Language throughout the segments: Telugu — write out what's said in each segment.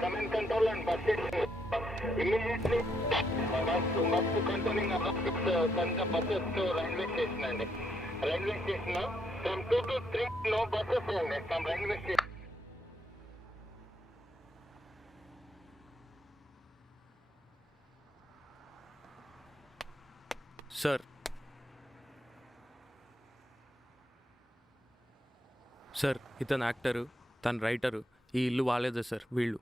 Command control and bus station. Immediately, must controlling about send the buses to railway station and railway station. From 2 to 3, no buses and from railway station. Sir sir ఇతను యాక్టరు, తను రైటరు. ఈ ఇల్లు వాలేదా సార్? వీళ్ళు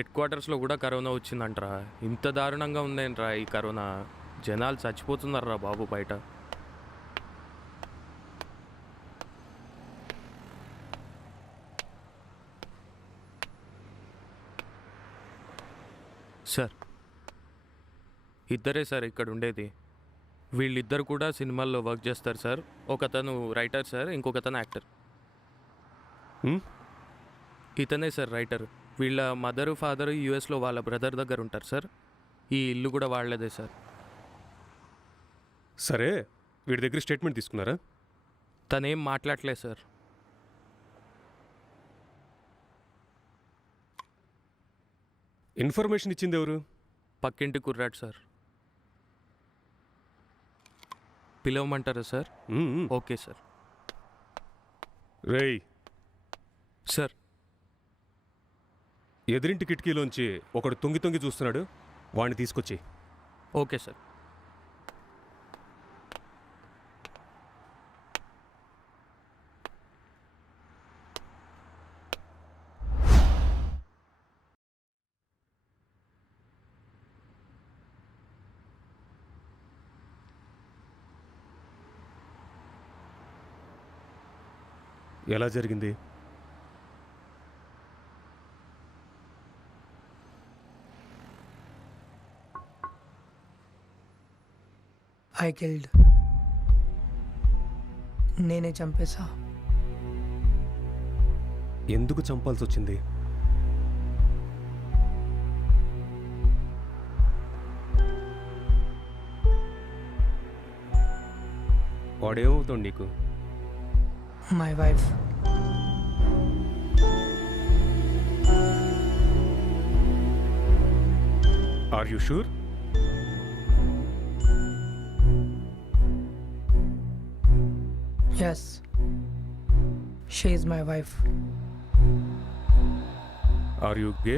హెడ్ క్వార్టర్స్లో కూడా కరోనా వచ్చిందంటరా. ఇంత దారుణంగా ఉందేంట్రా ఈ కరోనా. జనాలు చచ్చిపోతున్నారా బాబు బయట. సార్ ఇద్దరే సార్ ఇక్కడ ఉండేది. వీళ్ళిద్దరు కూడా సినిమాల్లో వర్క్ చేస్తారు సార్. ఒకతను రైటర్ సార్, ఇంకొకతను యాక్టర్. ఇతనే సార్ రైటర్. వీళ్ళ మదరు ఫాదరు యూఎస్లో వాళ్ళ బ్రదర్ దగ్గర ఉంటారు సార్. ఈ ఇల్లు కూడా వాళ్ళదే సార్. సరే, వీడి దగ్గర స్టేట్మెంట్ తీసుకున్నారా? తనేం మాట్లాడలేదు సార్. ఇన్ఫర్మేషన్ ఇచ్చింది ఎవరు? పక్కింటి కుర్రాడు సార్. పిలవమంటారా సార్? Okay sir. రేయ్ సార్ ఎదురింటి కిటికీలోంచి ఒకడు తొంగి తొంగి చూస్తున్నాడు, వాడిని తీసుకొచ్చి. Okay sir. ఎలా జరిగింది? I killed. నేనే చంపేశా. ఎందుకు చంపాల్సి వచ్చింది? వాడేమవుతాడు నీకు? My wife. Are you sure? Yes. She is my wife. Are you gay?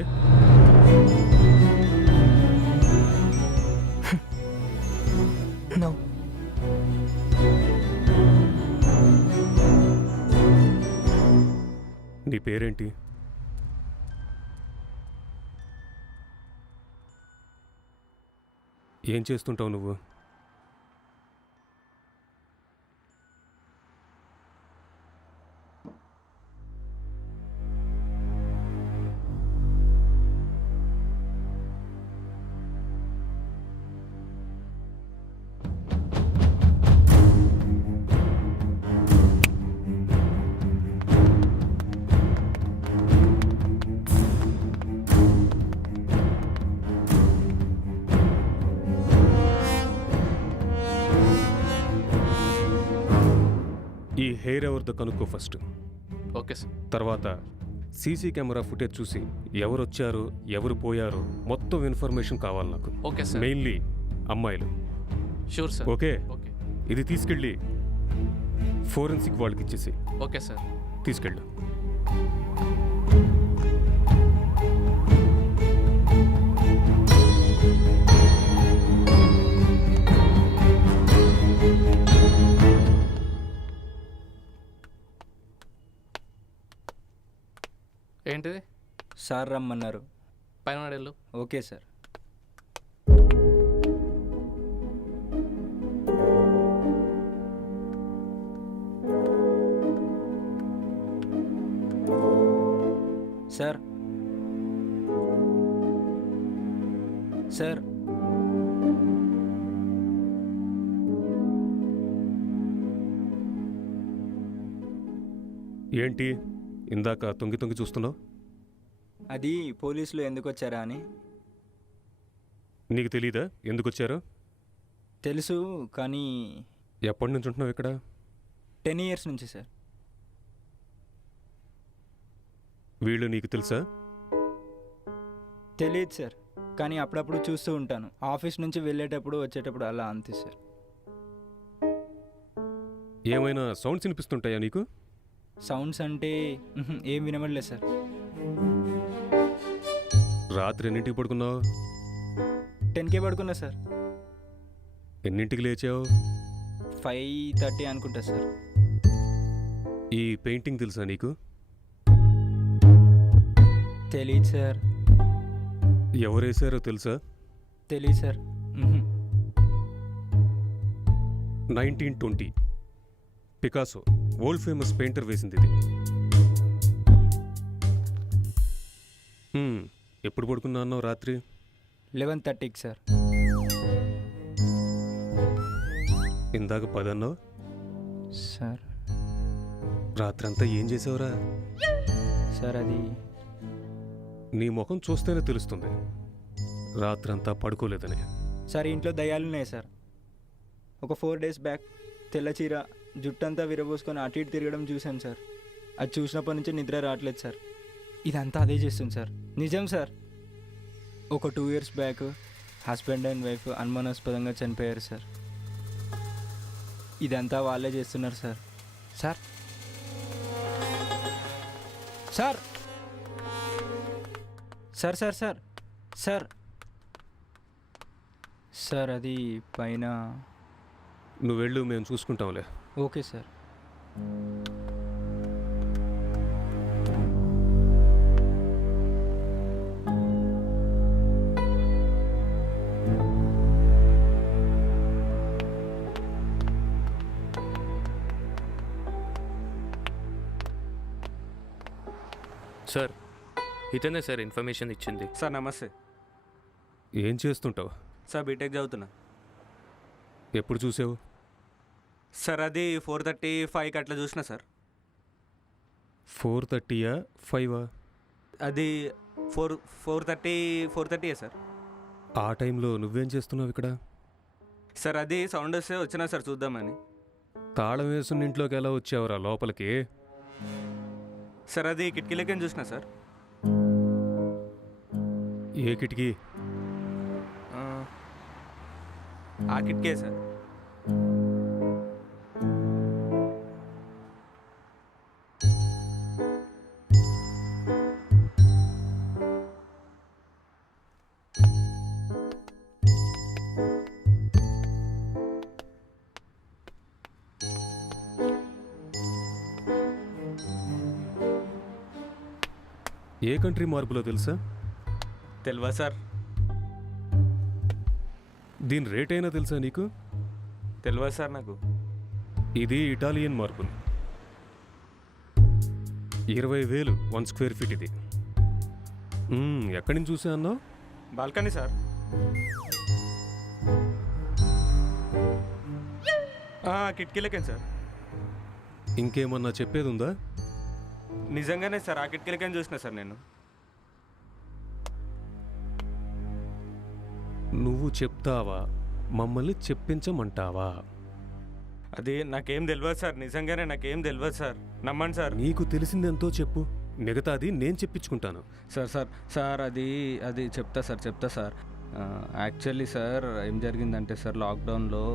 No. నీ పేరేంటి? ఏం చేస్తుంటావు నువ్వు? ఈ హెయిర్ ఎవరిదో కనుక్కో ఫస్ట్. Okay sir. తర్వాత సీసీ కెమెరా ఫుటేజ్ చూసి ఎవరు వచ్చారు, ఎవరు పోయారు, మొత్తం ఇన్ఫర్మేషన్ కావాలి నాకు. Okay sir. మెయిన్లీ అమ్మాయిలు. Sure sir. Okay, okay. ఇది తీసుకెళ్ళి ఫోరెన్సిక్ వాళ్ళకి ఇచ్చేసి. Okay sir. తీసుకెళ్ళు. ఏంటిది? సార్ రమ్మన్నారు. పైన వెళ్ళు. Okay sir. సార్ సార్ ఏంటి ఇందాక తొంగి తొంగి చూస్తున్నావు? అది పోలీసులు ఎందుకు వచ్చారా అని. నీకు తెలీదా ఎందుకు వచ్చారో? తెలుసు, కానీ ఎప్పటి నుంచి ఉంటున్నావు ఇక్కడ? 10 years నుంచి సార్. వీళ్ళు నీకు తెలుసా? తెలియదు సార్, కానీ అప్పుడప్పుడు చూస్తూ ఉంటాను. ఆఫీస్ నుంచి వెళ్ళేటప్పుడు వచ్చేటప్పుడు అలా అంతే సార్. ఏమైనా సౌండ్స్ వినిపిస్తుంటాయా నీకు? సౌండ్స్ అంటే ఏం వినబడలేదు సార్. రాత్రి ఎన్నింటికి పడుకున్నావు? 10కే పడుకున్నా సార్. ఎన్నింటికి లేచావు? 5:30 అనుకుంటా సార్. ఈ పెయింటింగ్ తెలుసా నీకు? తెలియదు సార్. ఎవరేశారో తెలుసా? తెలియదు sir. 1920 Picasso world famous painter వేసింది ఇది. ఎప్పుడు పడుకున్నా అన్నావు రాత్రి? 11:30కి సార్. ఇందాక 10 అన్నావు. సార్ రాత్రంతా ఏం చేసావురా? సార్ అది నీ ముఖం చూస్తేనే తెలుస్తుంది రాత్రంతా పడుకోలేదని. సార్ ఇంట్లో దయ్యాలు ఉన్నాయి సార్. ఒక 4 days బ్యాక్ తెల్ల చీర జుట్టంతా విరబోసుకొని అటు ఇటు తిరగడం చూశాను సార్. అది చూసినప్పటి నుంచి నిద్ర రావట్లేదు సార్. ఇదంతా అదే చేస్తుంది సార్. నిజం సార్. ఒక 2 years back husband and wife అనుమానాస్పదంగా చనిపోయారు సార్. ఇదంతా వాళ్ళే చేస్తున్నారు sir. Sir sir sir sir sir sir sir అది పైన. నువ్వు వెళ్ళు, మేము చూసుకుంటాంలే. Okay sir. సార్ ఇతనే సార్ ఇన్ఫర్మేషన్ ఇచ్చింది. సార్ నమస్తే. ఏం చేస్తుంటావు? సార్ బీటెక్ చదువుతున్నా. ఎప్పుడు చూసావు? సార్ అది 4:35కి అట్లా చూసిన సార్. 4:30యా 5ఆ? అది 4:30 సార్. ఆ టైంలో నువ్వేం చేస్తున్నావు ఇక్కడ? సార్ అది సౌండ్ వస్తే వచ్చినా సార్ చూద్దామని. తాళం వేసున్న ఇంట్లోకి ఎలా వచ్చావురా లోపలికి? సార్ అది కిటికీలకే చూసిన సార్. ఏ కిటికీ? ఆ కిటికే సార్. ఏ కంట్రీ మార్పులో తెలుసా? తెలియదా సార్? దీని రేట్ అయినా తెలుసా నీకు? తెలియదా సార్ నాకు. ఇది ఇటాలియన్ మార్బుల్. 20,000 1 square feet ఇది. ఎక్కడి నుంచి చూసా అన్నావు? Balcony sir. కిటికీలకే సార్. ఇంకేమన్నా చెప్పేది ఉందా? నిజంగానే సార్ ఆ కిటికీలకే చూసిన సార్ నేను. నువ్వు చెప్తావా మమ్మల్ని చెప్పించమంటావా? అది నాకేం తెలియదు సార్. నిజంగానే నాకేం తెలియదు సార్. నమ్మండి సార్. నీకు తెలిసిందెంతో చెప్పు, మిగతాది నేను చెప్పించుకుంటాను. సార్ సార్ సార్ అది చెప్తా సార్. యాక్చువల్లీ సార్ ఏం జరిగిందంటే సార్ లాక్డౌన్లో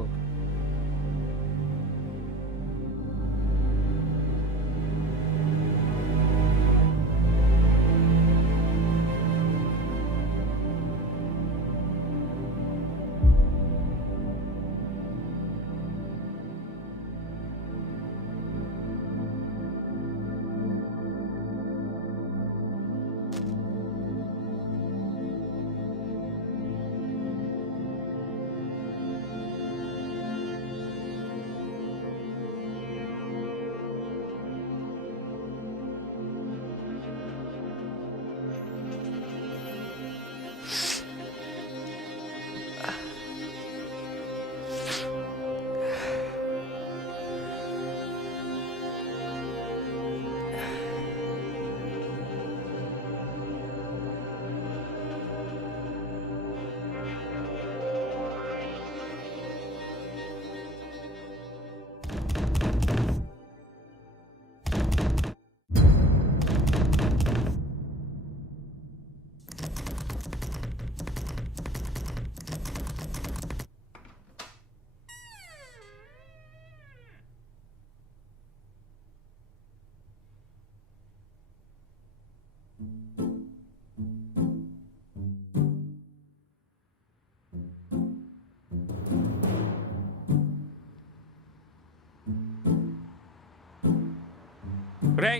రే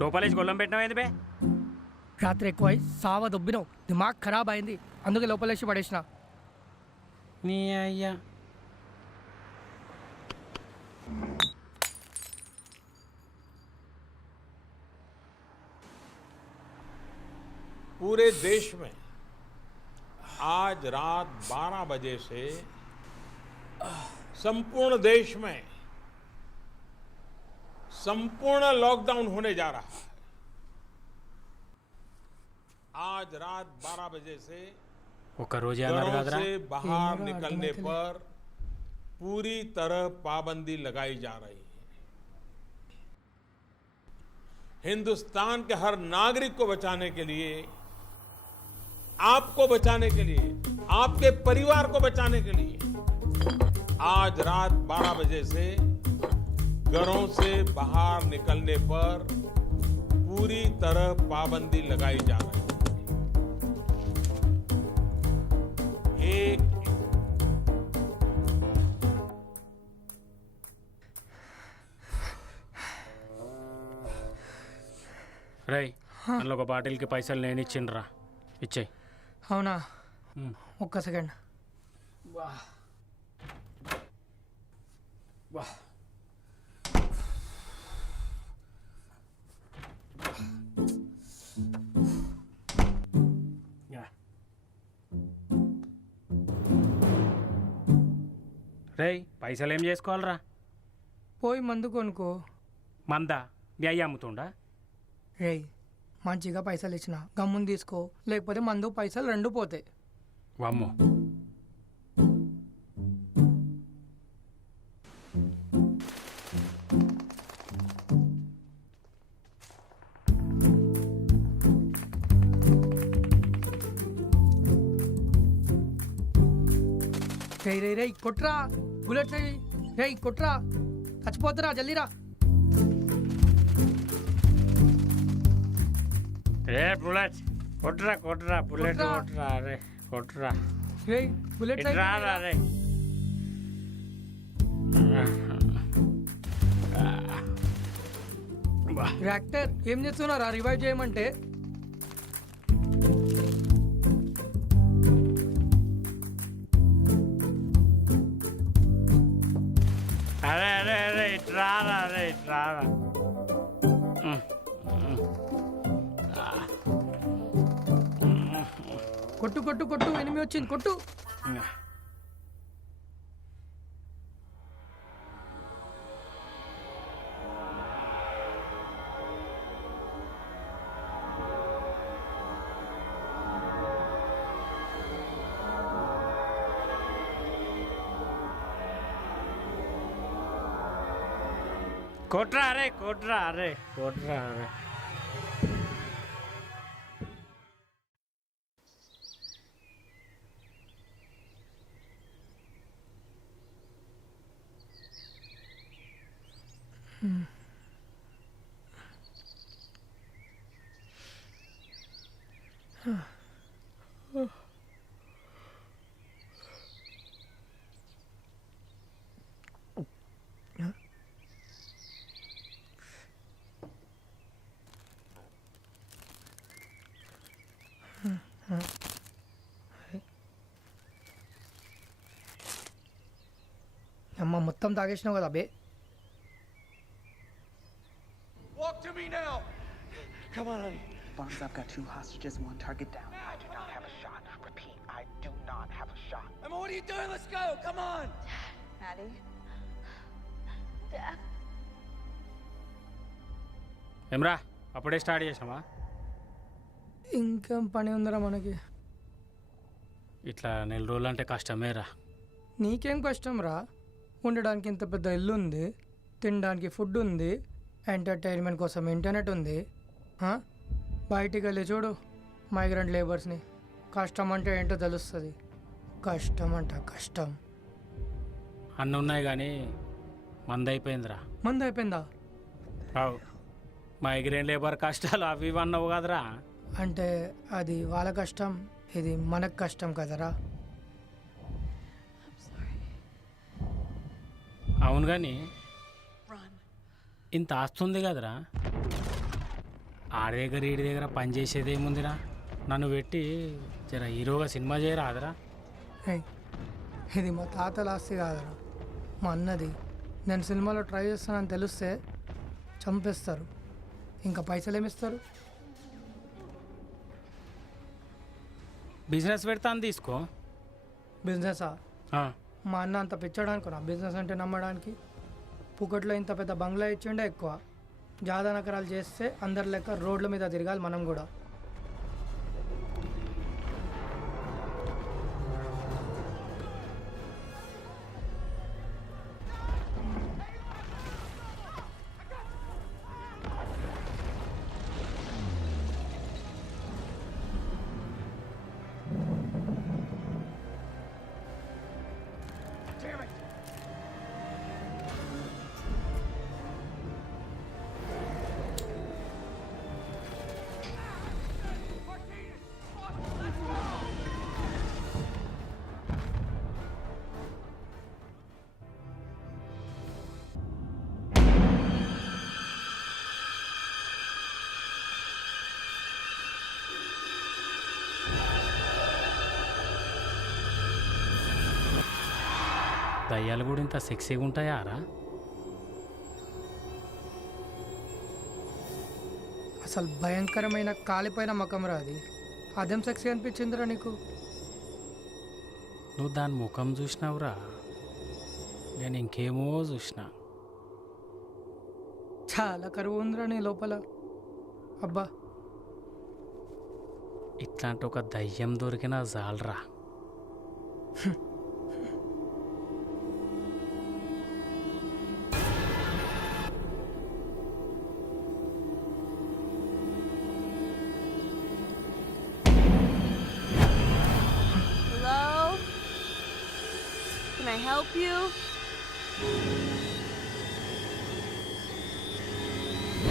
లోపలేసి గొల్లం పెట్టినావు ఏంది బే? రాత్రి ఎక్కువై సావ దొబ్బినావు, దిమాగ్ ఖరాబ్ అయింది, అందుకే లోపలేసి పడేసిన. నీ అయ్యా पूरे देश में आज रात 12 बजे से संपूर्ण देश में संपूर्ण लॉकडाउन होने जा रहा है. आज रात 12 बजे से ఒక రోజే అన్నారు घरों కదరా से बाहर मेरा निकलने आर्गुमेंट है। पर पूरी तरह पाबंदी लगाई जा रही है. हिंदुस्तान के हर नागरिक को बचाने के लिए, आपको बचाने के लिए, आपके परिवार को बचाने के लिए आज रात 12 बजे से घरों से बाहर निकलने पर पूरी तरह पाबंदी लगाई जा रही है. एक రై అందులో ఒక బాటిల్కి పైసలు నేను ఇచ్చిండ్రా, ఇచ్చేయి. అవునా, ఒక్క సెకండ్. రై పైసలు ఏం చేసుకోవాలరా? పోయి మందు కొనుక్కో. మందా మీ అయ్యి అమ్ముతుండా? రేయ్, మంచిగా పైసలు ఇచ్చిన గమ్ముని తీసుకో, లేకపోతే మందు పైసలు రెండు పోతాయి. వామ్మో, రేయ్ రేయ్ రేయ్ కొట్రా, బుల్లెట్ రేయ్ రేయ్ కొట్రా, చచ్చిపోతురా, జల్దీరా. ఏ బుల్లెట్ కొట్రా కొట్రా, బుల్లెట్ కొట్రా. కొట్రా, అరే కొట్రా, రేయ్ బుల్లెట్ ఇటు రారా రే. యాక్టర్ ఏం చేస్తున్నారా రివైవ్ చేయమంటే? అరే అరే అరే ఇటు రారా, అరే ఇటు రారా. కొట్టు కొట్టు కొట్టు, ఎనిమి వచ్చింది, కొట్టు. కొట్రా అరే కొట్రా, అరే కొట్రా, అరే. అమ్మ మొత్తం తాగేసినావు కదా బే. Walk to me now! Come on, honey. Barnes, I've got 2 hostages, 1 target down. I do not have a shot. Repeat, I do not have a shot. Emma, what are you doing? Let's go! Come on! Maddie? Dad? ఏమ్రా అప్పుడే స్టార్ట్ చేసామా? ఇంకేం పని ఉందరా మనకి? ఇట్లా నెల రోజులు అంటే కష్టమేరా. నీకేం కష్టం రా, ఉండడానికి ఇంత పెద్ద ఇల్లు ఉంది, తినడానికి ఫుడ్ ఉంది, ఎంటర్టైన్మెంట్ కోసం ఇంటర్నెట్ ఉంది. బయటికి వెళ్ళి చూడు మైగ్రెంట్ లేబర్స్ని, కష్టం అంటే ఏంటో తెలుస్తుంది. కష్టం అంట కష్టం. అన్నీ ఉన్నాయి కానీ మంది అయిపోయిందిరా. మంది అయిపోయిందా? అవు మైగ్రేన్ లేబర్ కష్టాలు అవి ఇవి అన్నావు కదరా. అంటే అది వాళ్ళ కష్టం, ఇది మనకు కష్టం కదరా. అవును కానీ ఇంత ఆస్తుంది కదరా, ఆడి దగ్గర ఈడి దగ్గర పని చేసేది ఏముందిరా? నన్ను పెట్టి జర హీరోగా సినిమా చేయరాదరా? ఏయ్, ఇది మా తాతల ఆస్తి కాదురా, మా అన్నది. నేను సినిమాలో ట్రై చేస్తానని తెలిస్తే చంపేస్తారు. ఇంకా పైసలు ఏమిస్తారు? బిజినెస్ పెడతాను తీసుకో. బిజినెసా? ఆ, మా అన్న అంత పిచ్చడానికి నా బిజినెస్ అంటే నమ్మడానికి. పుకట్లో ఇంత పెద్ద బంగ్లా ఇచ్చిండే ఎక్కువ. జాదా నకరాలు చేస్తే అందరి లెక్క రోడ్ల మీద తిరగాలి మనం కూడా. దయ్యాలు కూడా ఇంత సెక్సీగా ఉంటాయా రా? అసలు భయంకరమైన కాలిపోయిన మకం రా అది. అదేం సెక్సీ అనిపించిందిరా నీకు? నువ్వు దాని ముఖం చూసినావురా, నేను ఇంకేమో చూసినా. చాలా కరువు ఉందిరా నీ లోపల. అబ్బా, ఇట్లాంటి ఒక దయ్యం దొరికినా చాలరా. Hello? Can I help you?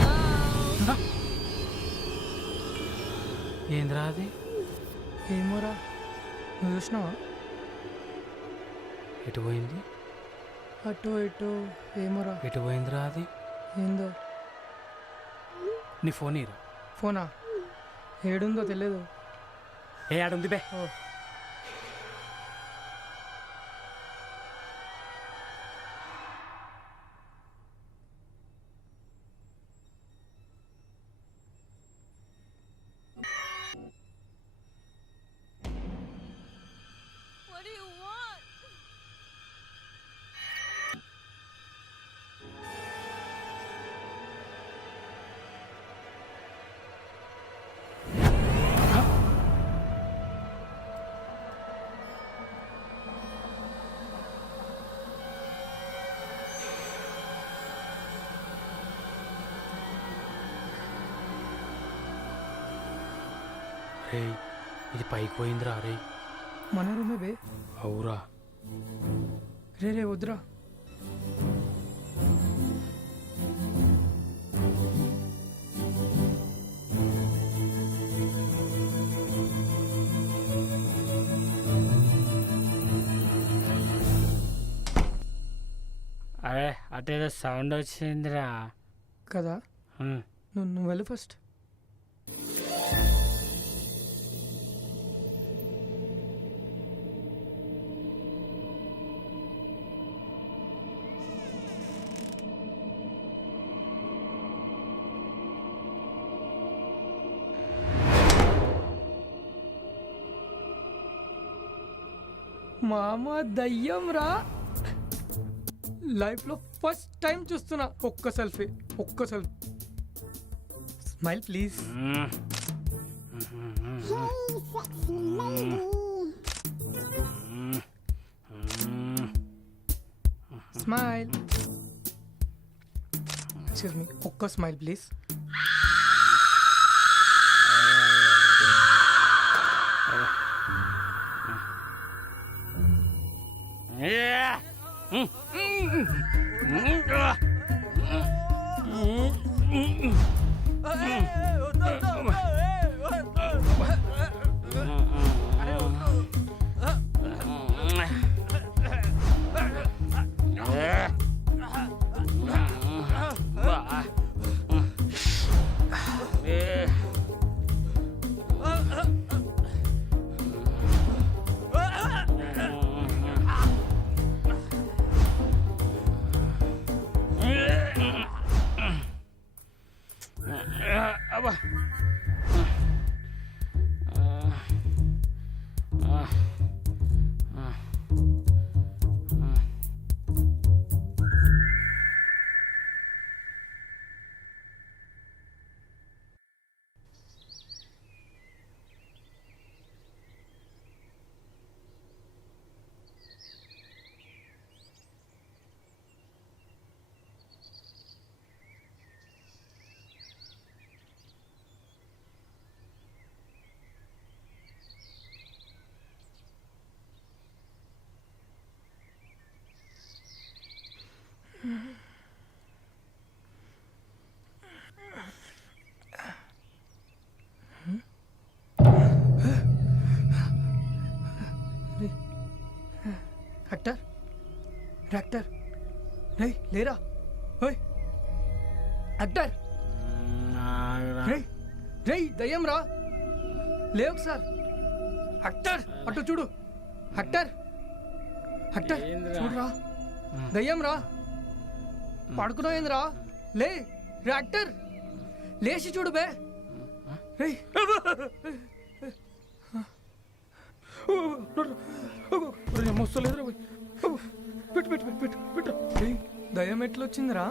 Hello? ఏంద్రా అది? ఏమోరా, నువ్వు చూసినావా? ఎటు పోయింది? అటు ఇటు ఏమోరా. ఎటు పోయిందిరా అది? ఏందో. నీ ఫోన్ ఇరా. ఫోనా? ఏడుందో తెలియదు. ఏ ఆడుంది బే. ఓ, What do you want? రే, ఇది పైకి పోయిందిరా. రే మన రూమే బే. అవురా. రే రే వద్దురా. అరే అటేదో సౌండ్ వచ్చిందిరా. కదా, ఉమ్. నువ్వు వెళ్ళు ఫస్ట్. మామ దయ్యం రా. లైఫ్లో ఫస్ట్ టైం చూస్తున్నా. ఒక్క selfie. Smile please. Smile. Excuse me, ఒక్క స్మైల్ ప్లీజ్. Yeah. డాక్టర్ రే లేరా ఓయ్ డాక్టర్ రే రే దయ్యం రా లే ఒకసారి డాక్టర్ అటు చూడు డాక్టర్ డాక్టర్ చూడురా దయ్యం రా పడుకున్నాయిందిరా లే డాక్టర్ లేచి చూడు బే రే పెట్టు పెట్టు పెట్టు పెట్టు పెట్టు దయ్యం ఎట్లొచ్చిందిరా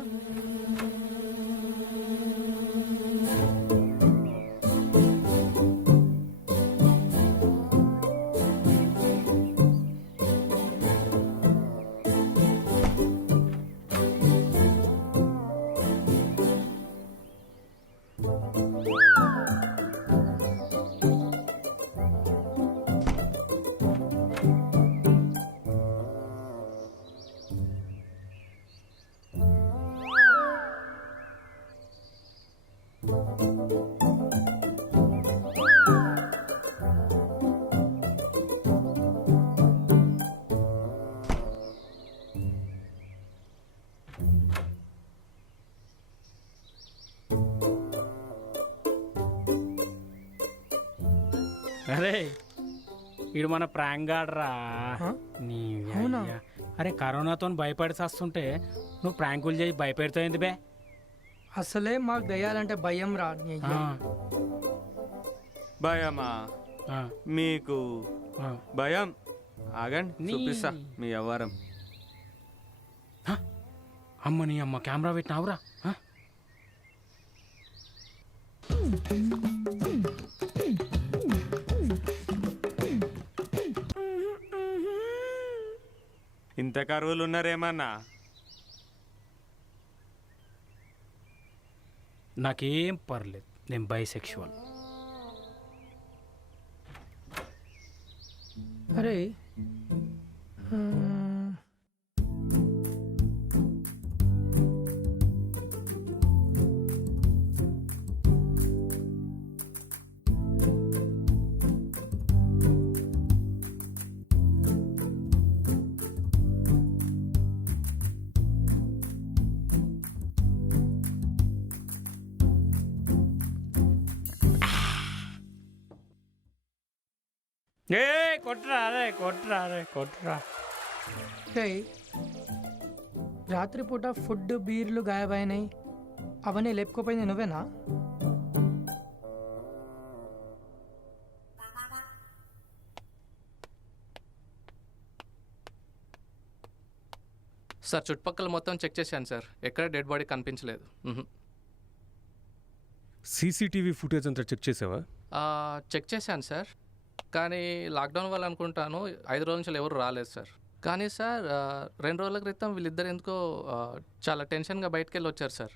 అరే వీడు మన ప్రాంక్ గాడ్రా నీ అవునా? అయ్యా. అరే కరోనాతో భయపడి వస్తుంటే నువ్వు ప్రాంకులు చేసి భయపెడతావు బే అసలే మాకు దయ్యాలంటే భయం రా నీ అయ్య. భయమా ఆ, మీకు ఆ. భయం ఆగండి నీ- చూపిస్తా మీ వ్యవహారం. అమ్మ నీ అమ్మ కెమెరా పెట్టినావురా ఆ? ఇంత కరువులు ఉన్నారేమన్నా? నాకేం పర్లేదు నేను బైసెక్షువల్. అరే ఏ కొట్రా అరే కొట్రా అరే కొట్రా. రే రాత్రిపూట ఫుడ్ బీర్లు గాయమైనాయి అవన్నీ లేపుకోపోయింది నువ్వేనా? సార్ చుట్టుపక్కల మొత్తం చెక్ చేశాను సార్, ఎక్కడ డెడ్ బాడీ కనిపించలేదు. సీసీటీవీ ఫుటేజ్ అంతా చెక్ చేసావా? చెక్ చేశాను సార్, కానీ లాక్డౌన్ వల్ల అనుకుంటాను 5 రోజుల నుంచి ఎవరు రాలేదు సార్. కానీ సార్ 2 రోజుల క్రితం వీళ్ళిద్దరు ఎందుకో చాలా టెన్షన్గా బయటకు వెళ్ళి వచ్చారు సార్.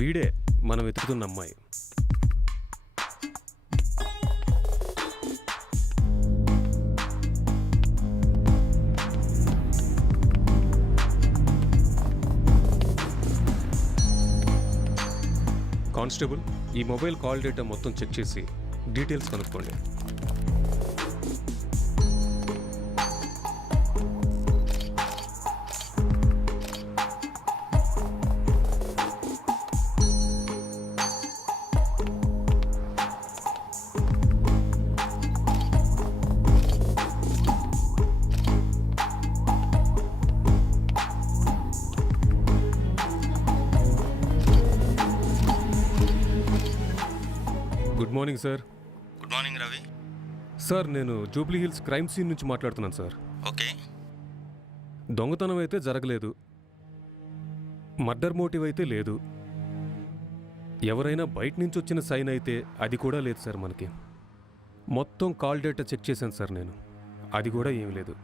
వీడే మనం వెతుకుతున్న అమ్మాయి. కానిస్టేబుల్, ఈ మొబైల్ కాల్ డేటా మొత్తం చెక్ చేసి డీటెయిల్స్ కనుక్కోండి. Good morning sir. Good morning Ravi. Sir నేను జూబ్లీ హిల్స్ క్రైమ్ సీన్ నుంచి మాట్లాడుతున్నాను సార్. ఓకే. దొంగతనం అయితే జరగలేదు, మర్డర్ మోటివ్ అయితే లేదు, ఎవరైనా బయట నుంచి వచ్చిన సైన్ అయితే అది కూడా లేదు సార్. మనకి మొత్తం కాల్ డేటా చెక్ చేశాను సార్ నేను, అది కూడా ఏం లేదు.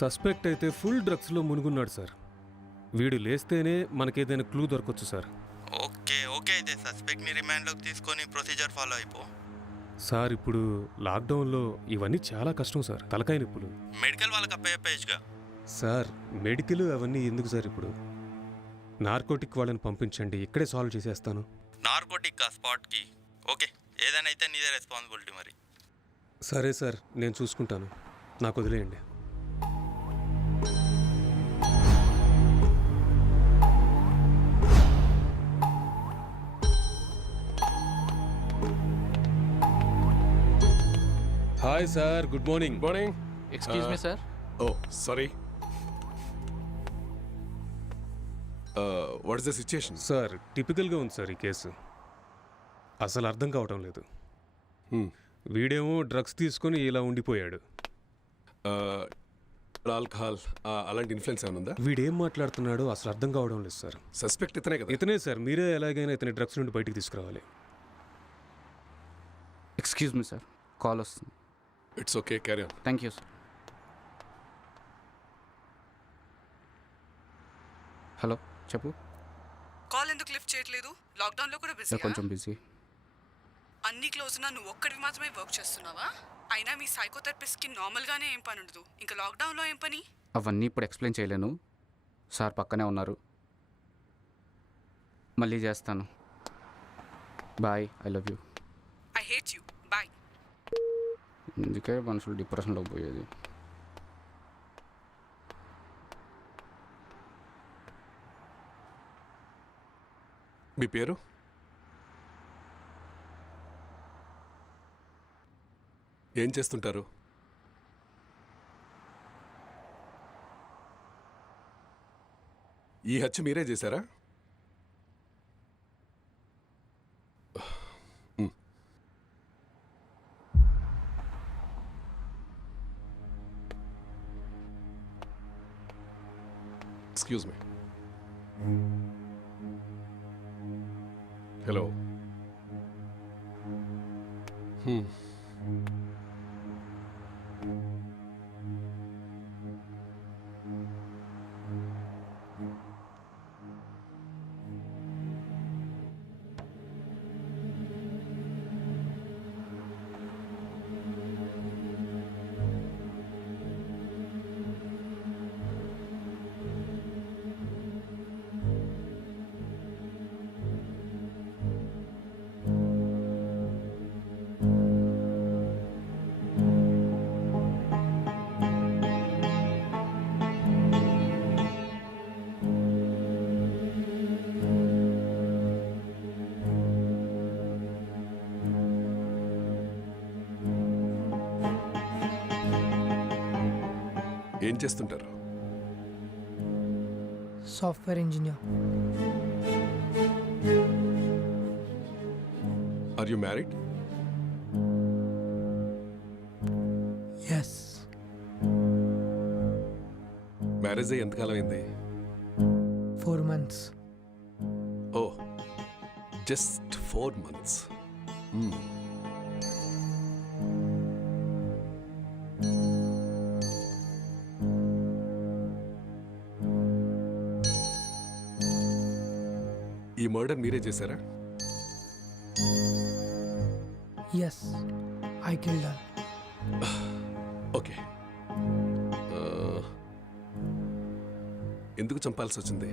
సస్పెక్ట్ అయితే ఫుల్ డ్రగ్స్లో మునుగున్నాడు సార్. వీడు లేస్తేనే మనకేదైనా క్లూ దొరకొచ్చు సార్. ఓకే ఓకే, అయితే సస్పెక్ట్ని రిమాండ్లోకి తీసుకొని ప్రొసీజర్ ఫాలో అయిపో. సార్ ఇప్పుడు లాక్డౌన్లో ఇవన్నీ చాలా కష్టం సార్, తలకాయ నొప్పులు. మెడికల్ వాళ్ళకి అప్పయ్యేగా. సార్ మెడికల్ అవన్నీ ఎందుకు సార్? ఇప్పుడు నార్కోటిక్ వాళ్ళని పంపించండి, ఇక్కడే సాల్వ్ చేసేస్తాను. నార్కోటిక్ స్పాట్కి ఓకే, ఏదైనా అయితే నీదే రెస్పాన్సిబిలిటీ మరి. సరే సార్, నేను చూసుకుంటాను, నాకు వదిలేయండి. Hi sir, good morning. Morning. Excuse me sir. Oh sorry. What is the situation? Sir, టిపికల్గా ఉంది సార్ ఈ కేసు. అసలు అర్థం కావటం లేదు. వీడేమో డ్రగ్స్ తీసుకొని ఇలా ఉండిపోయాడు. ఆల్కహాల్ అలాంటి ఇన్ఫ్లుయెన్స్ ఏమైనా ఉందా? వీడేం మాట్లాడుతున్నాడో అసలు అర్థం కావడం లేదు సార్. సస్పెక్ట్ ఇతనే కదా? ఇతనే సార్, మీరే ఎలాగైనా ఇతని డ్రగ్స్ నుండి బయటికి తీసుకురావాలి. ఎక్స్క్యూజ్ మీ సార్, కాల్ వస్తుంది. It's okay, carry on. Thank you sir. Hello, చెప్పు. కాల్ ఎందుకు లిఫ్ట్ చేయట్లేదు? లాక్డౌన్లో కూడా బిజీ. కొంచెం బిజీ. అన్ని క్లోజ్ ఉన్నా నువ్వు ఒక్కడివి మాత్రమే వర్క్ చేస్తున్నావా? అయినా మీ సైకోథెరపిస్ట్కి నార్మల్గానే ఏం పని ఉండదు, ఇంకా లాక్డౌన్లో ఏం పని? అవన్నీ ఇప్పుడు ఎక్స్ప్లెయిన్ చేయలేను. సార్ పక్కనే ఉన్నారు, మళ్ళీ చేస్తాను. Bye, I love you. I hate you, bye. అందుకే మనుషులు డిప్రెషన్లో పోయేది. మీ పేరు? ఏం చేస్తుంటారు? ఈ హత్య మీరే చేశారా? Excuse me. హలో. ఏం చేస్తుంటారు? Software engineer. Are you married? Yes. Marriage అయ్యి ఎంతకాలం అయింది? 4 months. Oh, just 4 months. ఈ మర్డర్ మీరే చేశారా? Yes, I killed her. Okay. ఎందుకు చంపాల్సి వచ్చింది?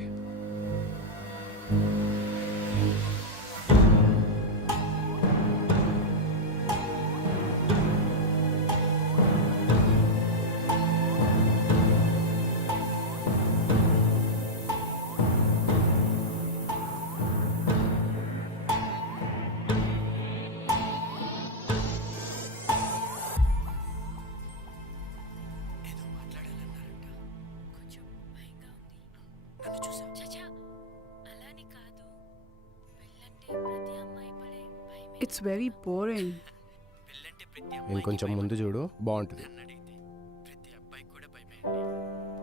It's very boring. ఇంకొంచెం ముందు చూడు, బాగుంటుంది.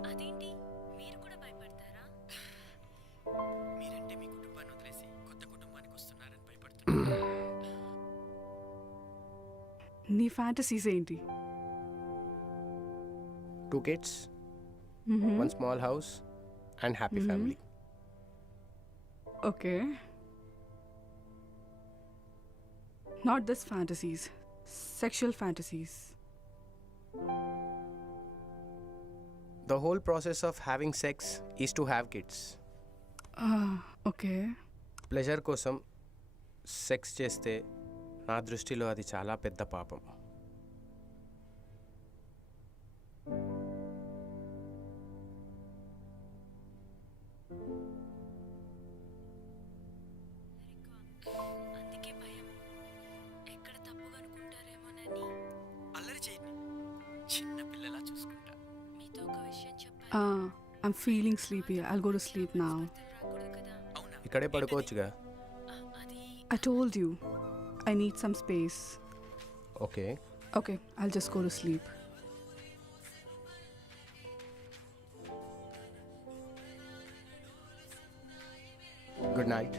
అదేంటి మీరు కూడా భయపడతారా? మీరంటే మీ కుటుంబాన్ని వదిలేసి కొత్త కుటుంబానికి వస్తున్నారని భయపడుతున్నా. నీ ఫ్యాంటసీస్ ఏంటి? 2 kids, 1 small house and happy family. Okay. Not this fantasies, sexual fantasies. The whole process of having sex is to have kids. Okay. Pleasure కోసం సెక్స్ చేస్తే నా దృష్టిలో అది చాలా పెద్ద పాపం. అందుకే భయం, ఎక్కడ తప్పుగా అనుకుంటారేమోనని. అల్లరి చేయని చిన్న పిల్లలా చూసుకుంటా. మీతో ఒక విషయం చెప్పాలి. I'm feeling sleepy. I'll go to sleep now. ఇక్కడే పడుకోవచ్చుగా. I told you, I need some space. Okay. Okay, I'll just go to sleep. Good night.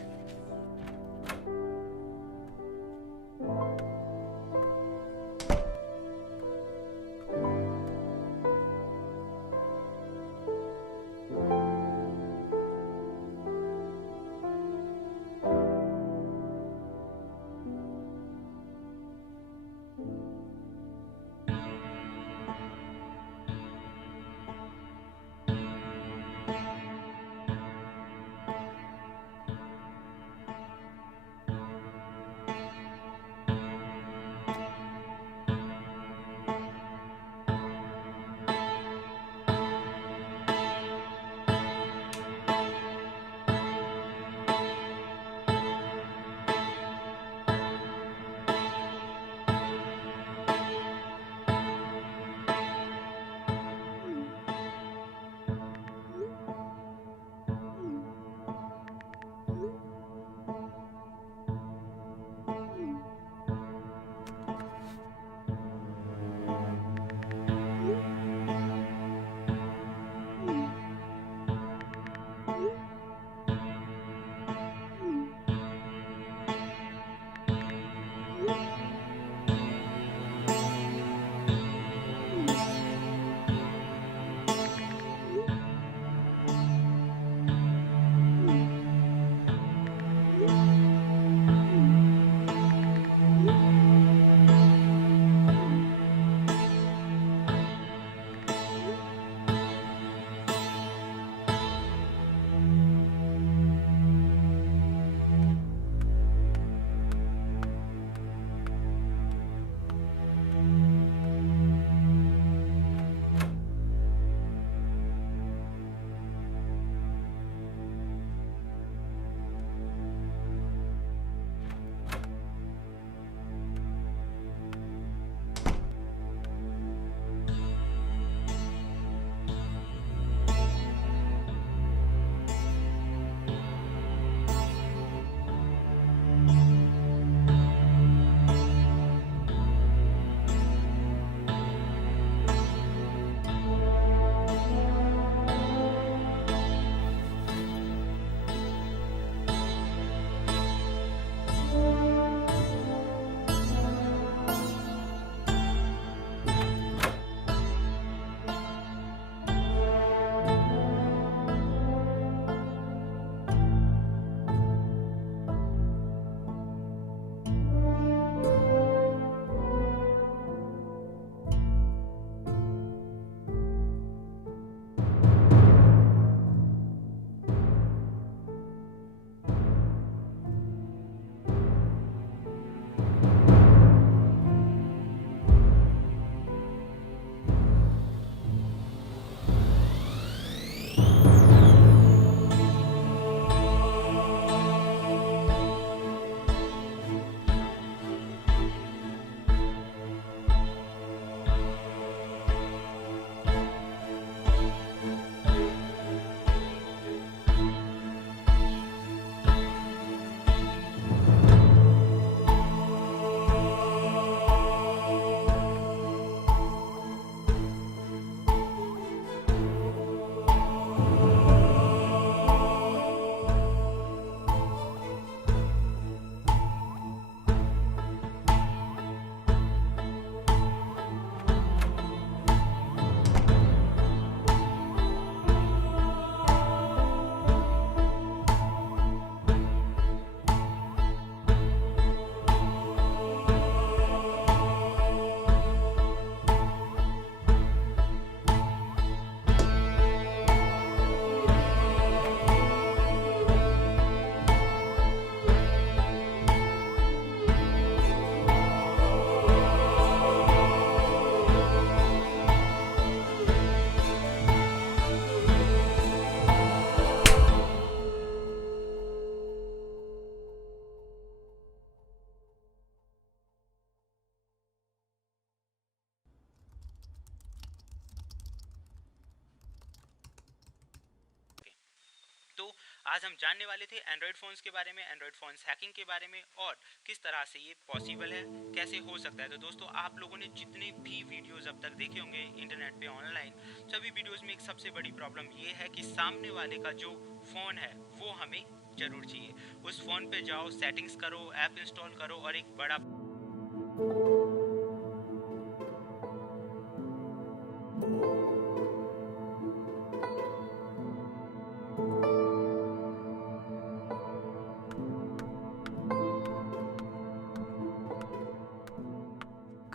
आज हम जानने वाले थे एंड्रॉयड फ़ोन्स के बारे में, एंड्रॉयड फ़ोन्स हैकिंग के बारे में और किस तरह से ये पॉसिबल है, कैसे हो सकता है। तो दोस्तों, आप लोगों ने जितने भी वीडियोज़ अब तक देखे होंगे इंटरनेट पे ऑनलाइन, सभी वीडियोज़ में एक सबसे बड़ी प्रॉब्लम ये है कि सामने वाले का जो फ़ोन है वो हमें ज़रूर चाहिए। उस फ़ोन पे जाओ, सेटिंग्स करो, ऐप इंस्टॉल करो और एक बड़ा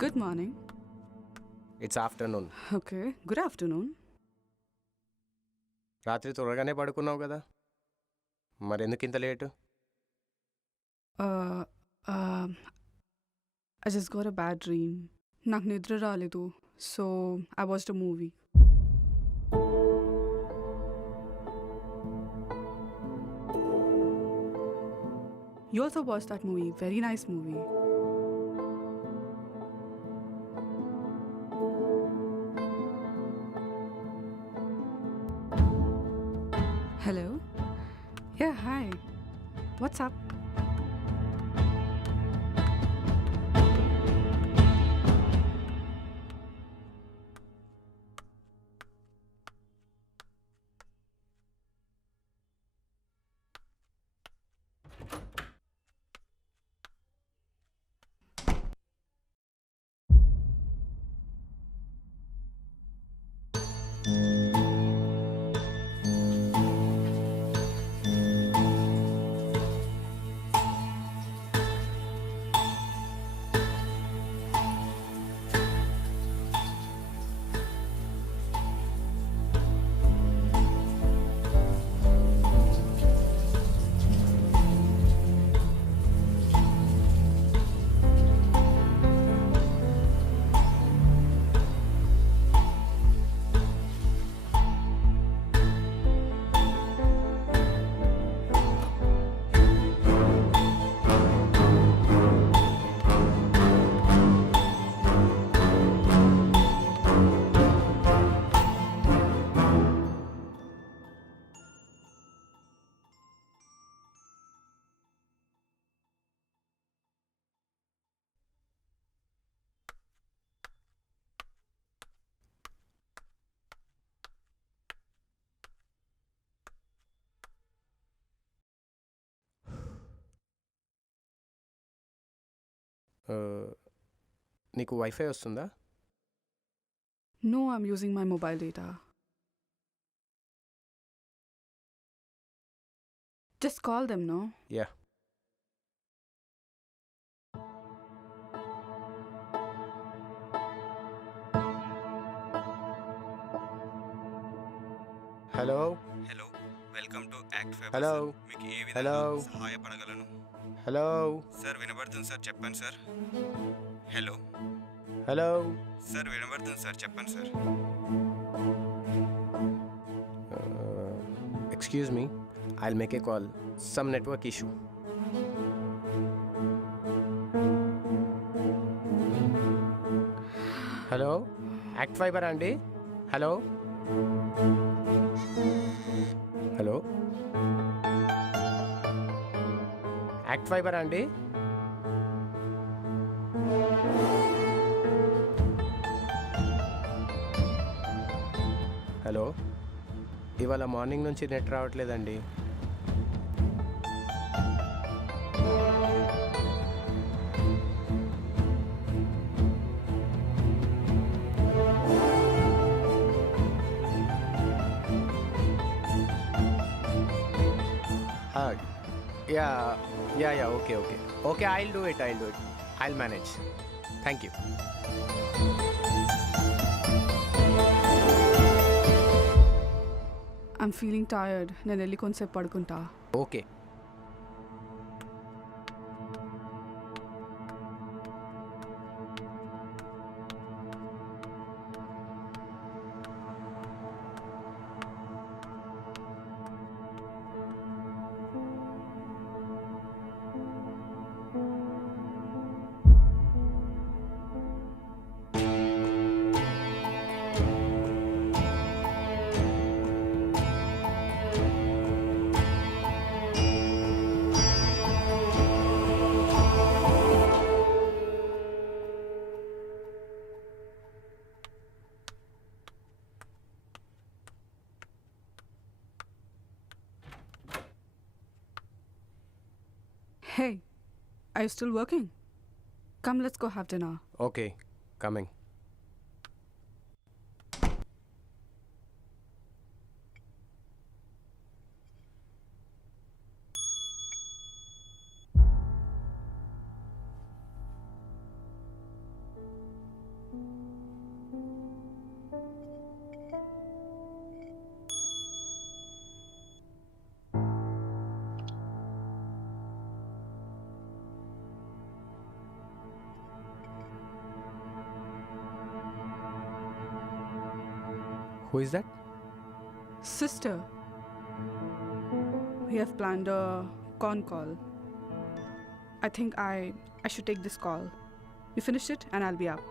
Good morning. It's afternoon. Okay, good afternoon. రాత్రి త్వరగానే పడుకున్నావు కదా, మరెందుకు ఇంత late? I just got a bad dream. నాకు నిద్ర రాలేదు, so I watched a movie. You also watched that movie. Very nice movie. Hello? Yeah, hi. What's up? నీకు వైఫై వస్తుందా? No, I'm using my mobile data. Just call them, no? Yeah. Hello hello, welcome to ACT fiber. Hello మీకు ఏ హలో విధంగా సహాయపడగలను? హలో సార్ వినబడుతుంది సార్, చెప్పండి సార్. హలో హలో సార్, వినబడుతుంది సార్, చెప్పండి sir. Excuse me, I'll make a call. Some network issue. Hello, ACT fiber అండి? హలో హలో, యాక్ట్ ఫైబర్ అండి? హలో, ఇవాళ మార్నింగ్ నుంచి నెట్ రావట్లేదండి. Yeah, okay, I'll do it, I'll manage. Thank you. I'm feeling tired. నేను వెళ్ళి కొంచెంసేపు పడుకుంటా. Okay. Hey, are you still working? Come, let's go have dinner. Okay, coming. Who is that? Sister, we have planned a con call. I think I should take this call. You finish it and I'll be up.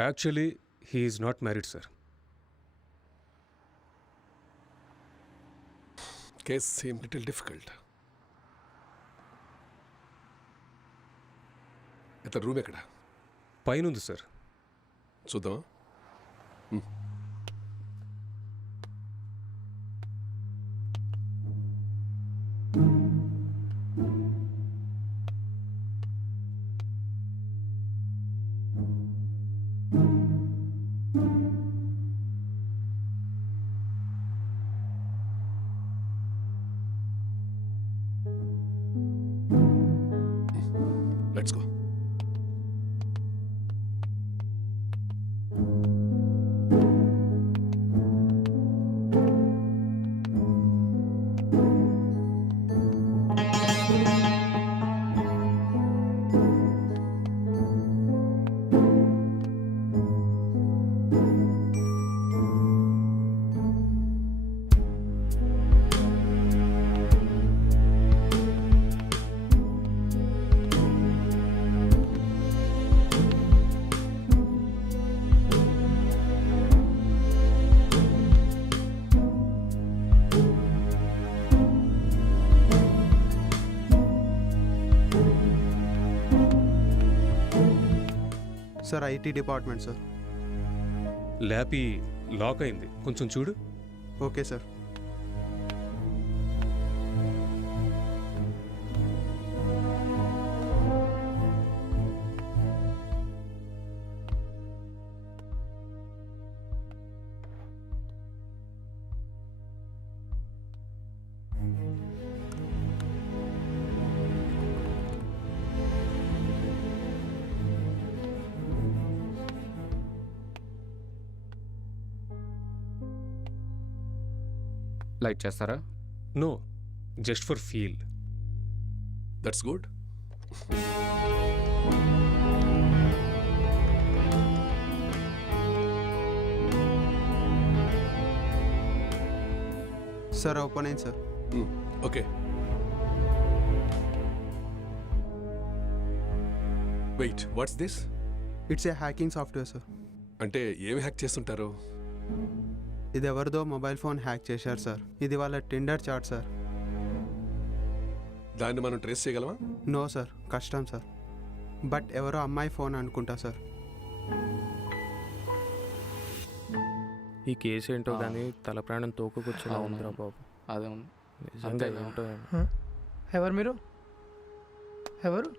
Actually, he is not married, sir. Case seemed little difficult. ఇతని రూమ్ ఎక్కడ? పైన ఉంది సార్. చూద్దామా? Let's go. Sir IT department sir. Lappy lock అయింది, కొంచెం చూడు. Okay sir. లైట్ చేస్తారా? No, just for feel. That's good. Sir open అయింది sir. Okay. Wait, what's this? It's a hacking software sir. అంటే ఏమి హ్యాక్ చేస్తుంటారు? ఇది ఎవరిదో మొబైల్ ఫోన్ హ్యాక్ చేశారు సార్. ఇది వాళ్ళ టిండర్ చాట్ సార్. దాన్ని మనం ట్రేస్ చేయగలమా? నో సార్, కష్టం సార్. బట్ ఎవరో అమ్మాయి ఫోన్ అనుకుంటా సార్. ఈ కేసు ఏంటో కానీ తల ప్రాణం తోకకొచ్చేలా ఉందిరా బాబు. అదే నిజంగా ఏంటో. ఎవరు మీరు? ఎవరు?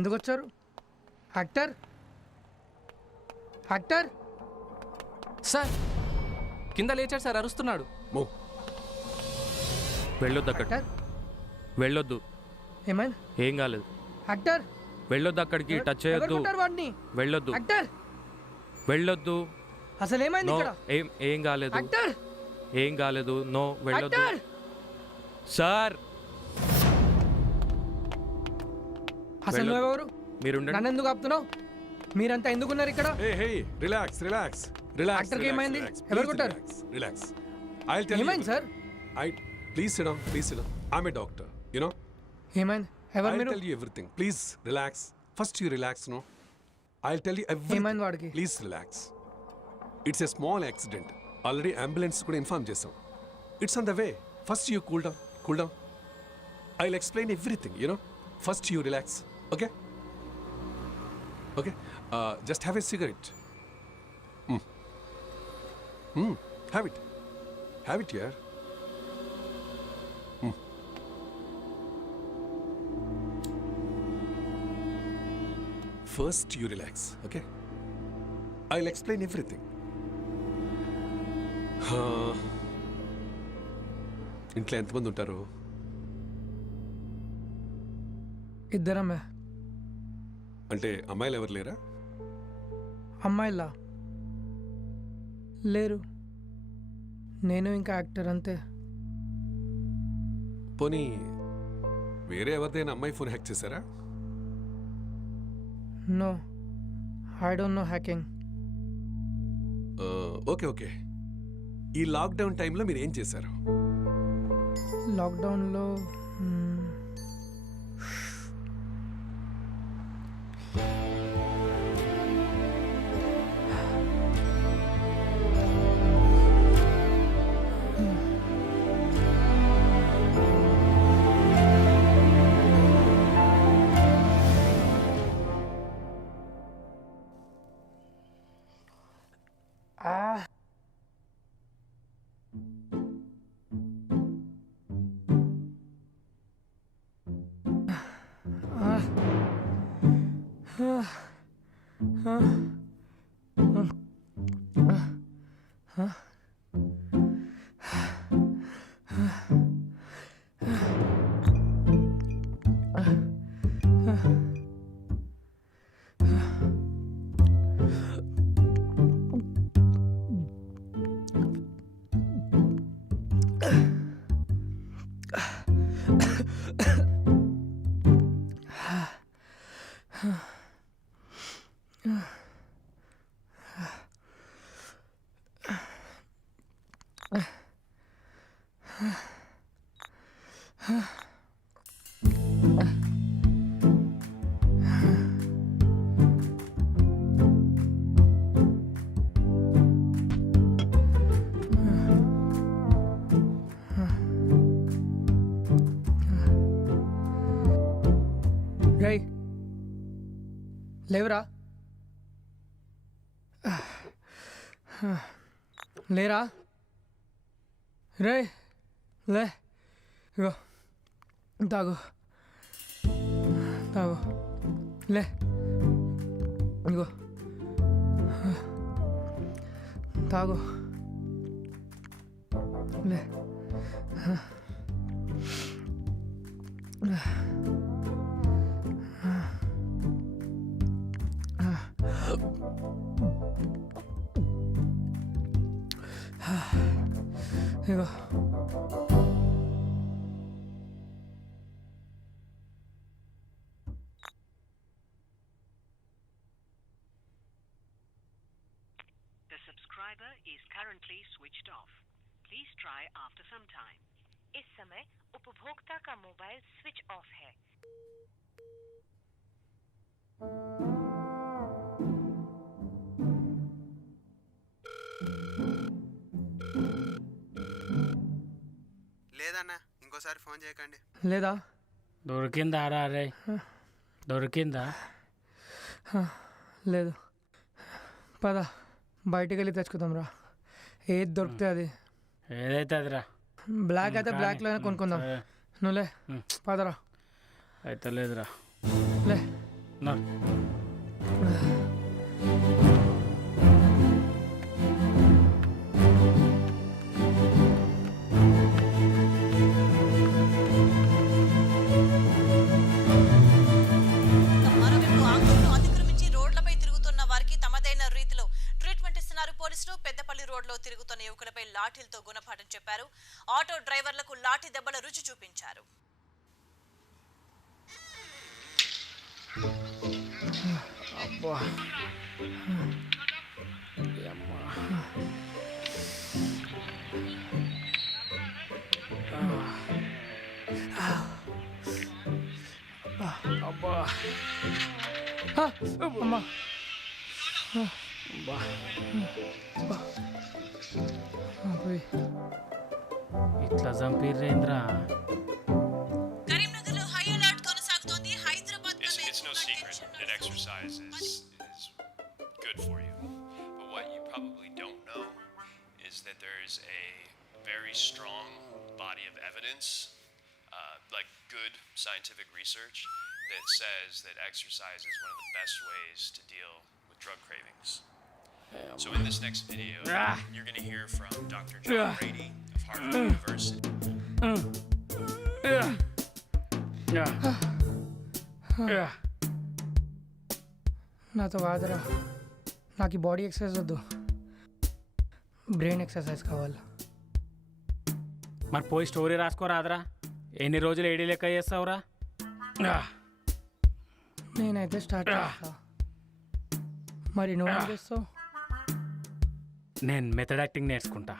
ఎందుకు వచ్చారు? యాక్టర్ యాక్టర్ సార్ కింద లేచాడు సార్, అరుస్తున్నాడు. వెళ్ళొద్దు అక్కడ, వెళ్ళొద్దు. ఏమైంది? ఏం కాలేదు. యాక్టర్ వెళ్ళొద్దు, అక్కడికి టచ్ చేయొద్దు. వాడిని వెళ్ళొద్దు, యాక్టర్ వెళ్ళొద్దు. అసలు ఏమైంది ఇక్కడ? ఏం కాలేదు, యాక్టర్ ఏం కాలేదు. నో, వెళ్ళొద్దు యాక్టర్. సార్. అసలు నువ్వెవరు? మీరు నన్ను ఎందుకు ఆపుతున్నావు? మీరంతా ఎందుకున్నారు ఇక్కడ? Relax relax relax. యాక్టర్కి ఏమైంది? ఎవరు కొట్టారు? రిలాక్స్. I'll tell you. ఏమైంది sir? Please sit down, please sit down. I am a doctor, you know. ఏమైంది? ఎవరు మీరు? I'll tell you everything. Please relax. First you relax, no? I'll tell you everything. ఏమైంది వాడికి? Please relax. It's a small accident. Already ambulance కూడా ఇన్ఫార్మ్ చేసాం. It's on the way. First you cool down. Cool down. I'll explain everything, you know. First you relax. Okay? Okay? Just have a cigarette. Have it. Have it here. First you relax, okay? I'll explain everything. ఇంట్లో ఎంతమంది ఉంటారు? ఇద్దరమ్మే. అంటే అమ్మాయిలు ఎవరు లేరా? అమ్మాయిలా లేరు. నేను ఇంకా యాక్టర్ అంతే. పోనీ వేరే ఎవరిదైనా అమ్మాయి ఫోన్ హ్యాక్ చేశారా? No, I don't know hacking. Okay okay. ఈ లాక్డౌన్ టైంలో మీరు ఏం చేశారు? లాక్డౌన్లో రై లేవురా లేరా రే లే ఇగో తాగు తాగు లే ఇగో తాగు లే ఇగో The subscriber is currently switched off. Please try after some time. इस समय उपभोक्ता का मोबाइल स्विच ऑफ है। లేదన్నా ఇంకోసారి ఫోన్ చేయకండి. లేదా దొరికిందా రా రే దొరికిందా లేదు పద బయటికి వెళ్ళి తెచ్చుకుందాం రా ఏది దొరికితే అది ఏదైతే అదిరా బ్లాక్ అయితే బ్లాక్లోనే కొనుక్కుందాం నువ్వులే పదరా అయితే లేదురా లే నా మరోవైపు ఆంగ్లంలో అతిక్రమించి రోడ్లపై తిరుగుతున్న వారికి తమదైన రీతిలో ట్రీట్మెంట్ ఇస్తున్నారు పోలీసులు. పెద్దపల్లి రోడ్లో తిరుగుతున్న యువకులపై లాఠీలతో గుణపాఠం చెప్పారు. ఆటో డ్రైవర్లకు లాఠీ దెబ్బల రుచి చూపించారు. అబ్బా అబ్బా అమ్మా ఇట్లా చంపిర్రేంద్రా కరీంనగర్లో హై అలర్ట్ కొనసాగుతోంది. Hyderabad It's no secret that exercise is good for you. But what you probably don't know is that there is a very strong body of evidence, like good scientific research, that says that exercise is one of the best ways to deal with drug cravings. So in this next video, you're going to hear from Dr. John Brady of Harvard University. నాతో కాదురా నాకు ఈ బాడీ ఎక్సర్సైజ్ వద్దు బ్రెయిన్ ఎక్సర్సైజ్ కావాలి. మరి పోయి స్టోరీ రాసుకోరాదరా ఎన్ని రోజులు ఏడీ లెక్క చేస్తావురా నేనైతే స్టార్ట్ చేస్తా మరి నువ్వు చేస్తావు. నేను మెథడ్ యాక్టింగ్ నేర్చుకుంటా.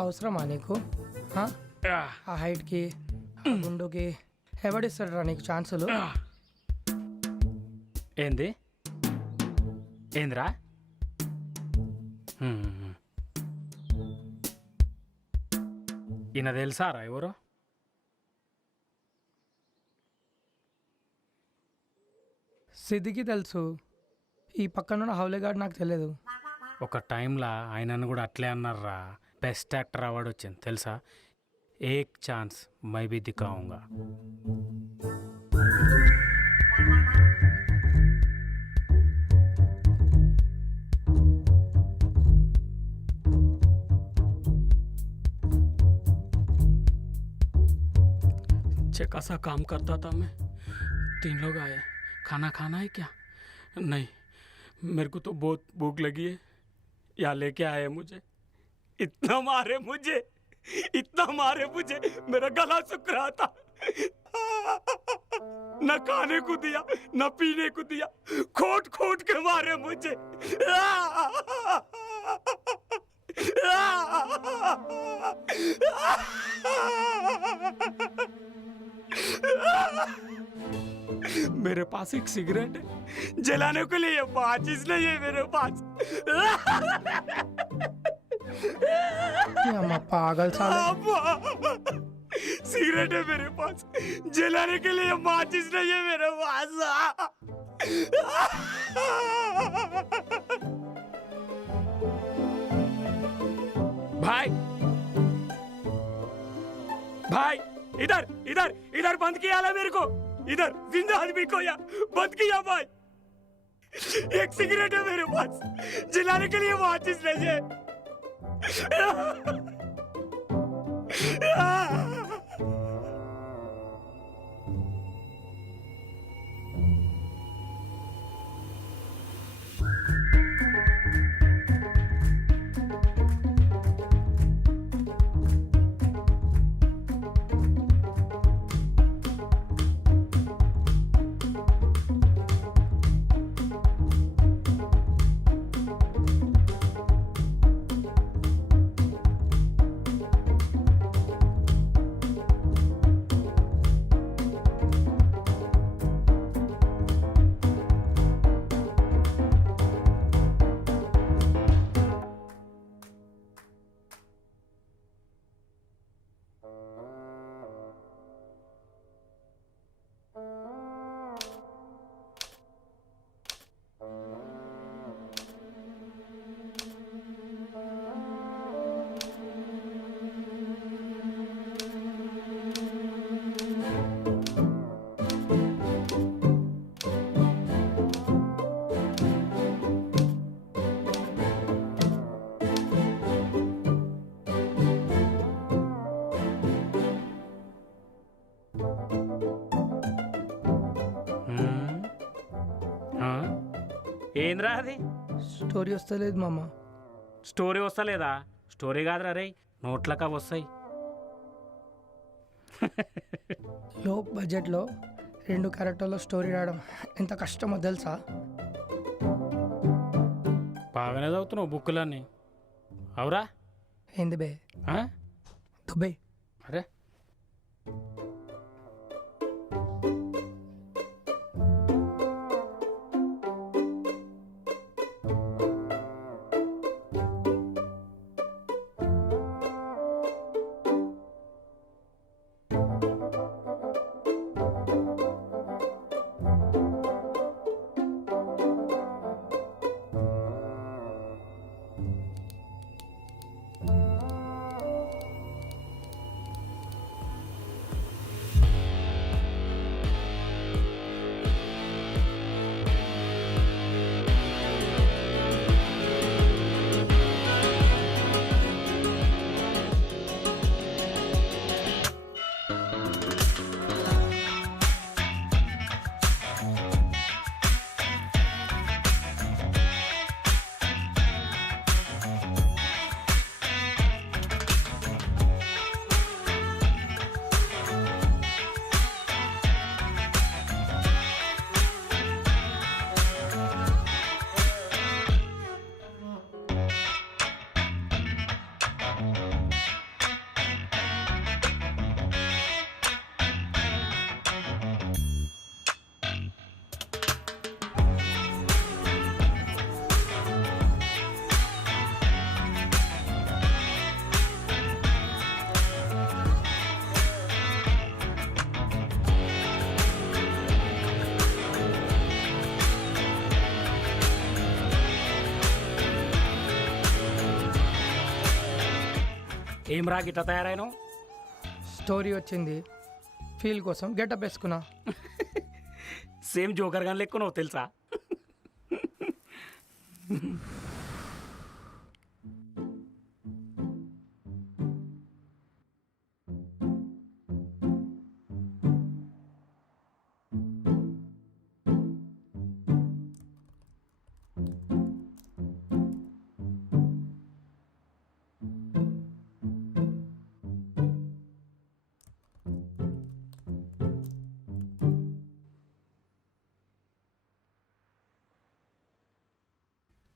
అవసరమా నీకు ఆ హైట్కి ఆ గుండుకి ఎవడిస్తాడురా నీకు ఛాన్సులు? ఏంది ఏందిరా ఈయన తెలుసారా ఎవరు? సిద్ధికి తెలుసు, ఈ పక్కన హౌలేగాడు నాకు తెలియదు. ఒక టైంలో ఆయనను కూడా అట్లే అన్నారా, బెస్ట్ యాక్టర్ అవార్డు వచ్చింది తెలుసా. ఏక్ ఛాన్స్ మై బి దిఖాऊंगा. चेका सा काम करता था मैं. 3 लोग आए. खाना खाना है क्या? नहीं, मेरे को तो बहुत भूख लगी है. या लेके आए मुझे. इतना मारे मुझे, मेरा गला सूख रहा था. न खाने को दिया न पीने को दिया, खोट खोट के मारे मुझे. मेरे पास एक सिगरेट है, जलाने के लिए माचिस नहीं है मेरे पास। ये अम्मा पागल साले। सिगरेट है मेरे पास, जलाने के लिए माचिस नहीं है मेरे पास। भाई भाई इधर इधर इधर बंद किया ना मेरे को, इधर जिंदा आदमी को या बंद किया भाई। एक सिगरेट है मेरे पास, जलाने के लिए माचिस नहीं है। ఏంద్రా అది? స్టోరీ వస్తలేదు మామ. స్టోరీ వస్తలేదా? స్టోరీ కాదురా రే, నోట్లకా వస్తాయి. లో బడ్జెట్లో 2 క్యారెక్టర్లో స్టోరీ రాయడం ఎంత కష్టమో తెలుసా? బాగానే చదువుతున్నావు బుక్కులన్నీ. అవురా? ఏంది బే? దుబ్బే. అరే ఏం రా గిట్లా తయారైనావు? స్టోరీ వచ్చింది, ఫీల్ కోసం గెటప్ వేసుకున్నా. సేమ్ జోకర్ గాని లెక్కున్నావు తెలుసా?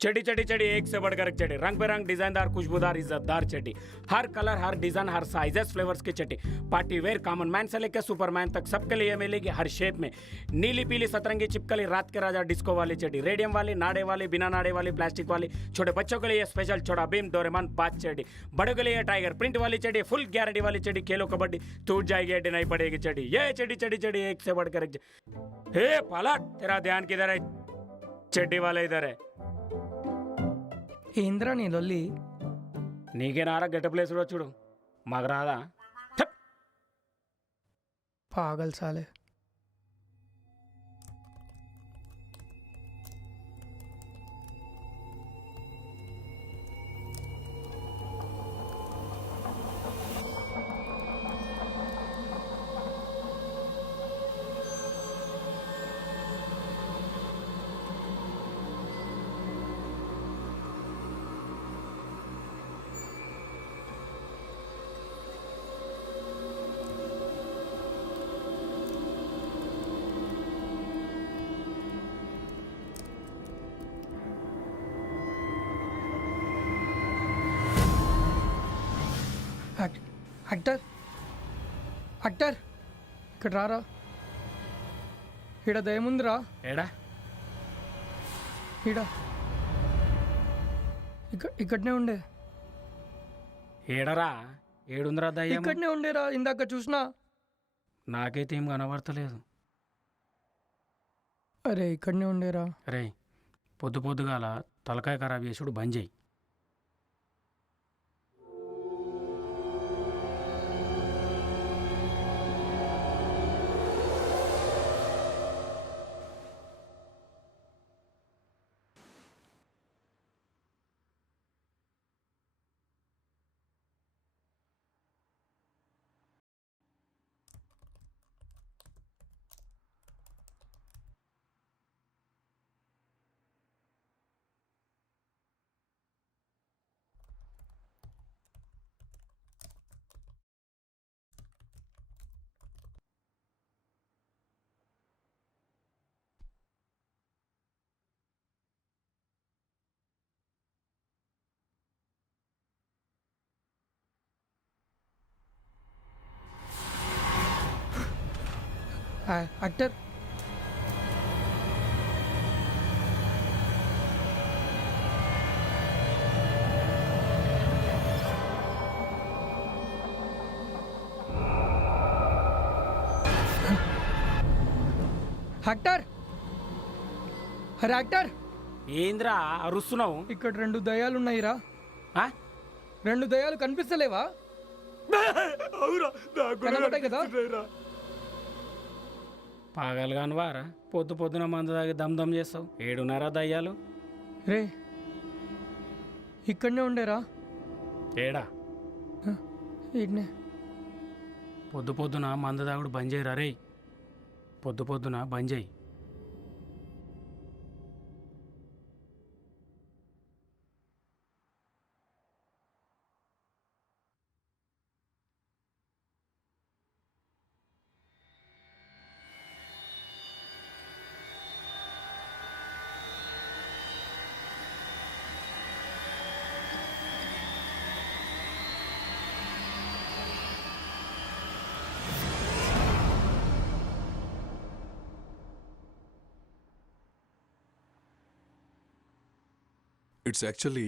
चड्डी चड्डी चड्डी एक से बढ़कर एक चड्डी, रंग बिरंग डिजाइनदार खुशबूदार इज्जतदार चड्डी, हर कलर हर डिजाइन हर साइजेस फ्लेवर्स की चड्डी, पार्टी वेयर कॉमन मैन से लेकर सुपरमैन तक सबके लिए मिलेगी हर शेप में। नीली पीली सतरंगी चिपकली रात के राजा डिस्को वाली चड्डी, रेडियम वाली, नाड़े वाली, बिना नाड़े वाली, प्लास्टिक वाली, छोटे बच्चों के लिए स्पेशल छोटा भीम डोरेमन बात चड्डी, बड़ों के लिए टाइगर प्रिंट वाली चड्डी, फुल गारंटी वाली चड्डी, खेलो कबड्डी टूट जाएगी हड्डी नहीं पड़ेगी चड्डी, ये चड्डी चड्डी चड्डी एक से बढ़कर एक। हे पलट, तेरा ध्यान किधर है? चड्डी वाला इधर है। ఏంద్రా నీ లొల్లి? నీకే నారా గెట ప్లేస్ కూడా చూడు మాకు రాదా? పాగల్ సాలే. యాక్టర్ యాక్టర్ ఇక్కడ రారా, ఈడ దయముందిరా. ఏడా? ఈడ ఇక్కడనే ఉండే. ఏడరా? ఏడుందిరా దయ్యం? ఇక్కడనే ఉండేరా, ఇందాక చూసినా. నాకైతే ఏం కనబడతలేదు. అరే ఇక్కడనే ఉండేరా. అరే పొద్దు పొద్దుగాల తలకాయ ఖరాబ్ చేసుడు బంద్ చేయి. యాక్టర్ యాక్టర్ అరే యాక్టర్ ఏంద్రా అరుస్తున్నావు? ఇక్కడ 2 దయ్యాలు ఉన్నాయిరా. 2 దయ్యాలు కనిపిస్తలేవా? కనబడ్డాయి కదా. పాగలుగాను వారా, పొద్దు పొద్దున మందు తాగి దమ్ దమ్ చేస్తావు. ఏడున్నారా దయ్యాలు? రే ఇక్కడనే ఉండేరా. ఏడా? ఈడనే. పొద్దు పొద్దున మందు తాగుడు బంద్ చేయరా రే, పొద్దు పొద్దున బంద్ చేయి. It's actually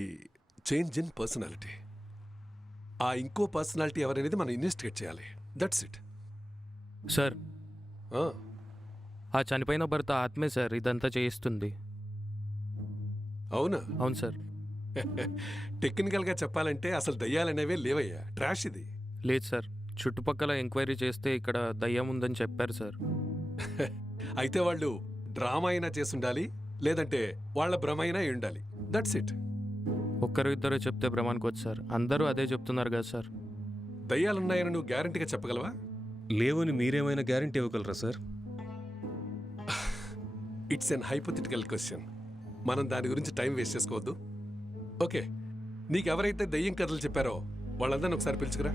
change in personality. ఆ ఇంకో పర్సనాలిటీ ఎవరనేది మనం ఇన్వెస్టిగేట్ చేయాలి. That's it. సార్ ఆ చనిపోయిన భర్త ఆత్మే సార్ ఇదంతా చేయిస్తుంది. అవునా? అవును సార్. టెక్నికల్గా చెప్పాలంటే అసలు దయ్యాలనేవే లేవయ్యా, ట్రాష్ ఇది. లేదు సార్, చుట్టుపక్కల ఎంక్వైరీ చేస్తే ఇక్కడ దయ్యం ఉందని చెప్పారు సార్. అయితే వాళ్ళు డ్రామా అయినా చేసుండాలి, లేదంటే వాళ్ళ భ్రమ అయినా ఉండాలి. That's it. ఒక్కరు ఇద్దరు చెప్తే భ్రమానికి సార్, అందరూ అదే చెప్తున్నారు కదా సార్. దయ్యాలున్నాయని నువ్వు గ్యారంటీగా చెప్పగలవా? లేవని మీరేమైనా గ్యారంటీ ఇవ్వగలరా sir? It's an hypothetical question. మనం దాని గురించి టైం వేస్ట్ చేసుకోవద్దు. ఓకే, నీకు ఎవరైతే దయ్యం కథలు చెప్పారో వాళ్ళందరినీ ఒకసారి పిలుచుకురా.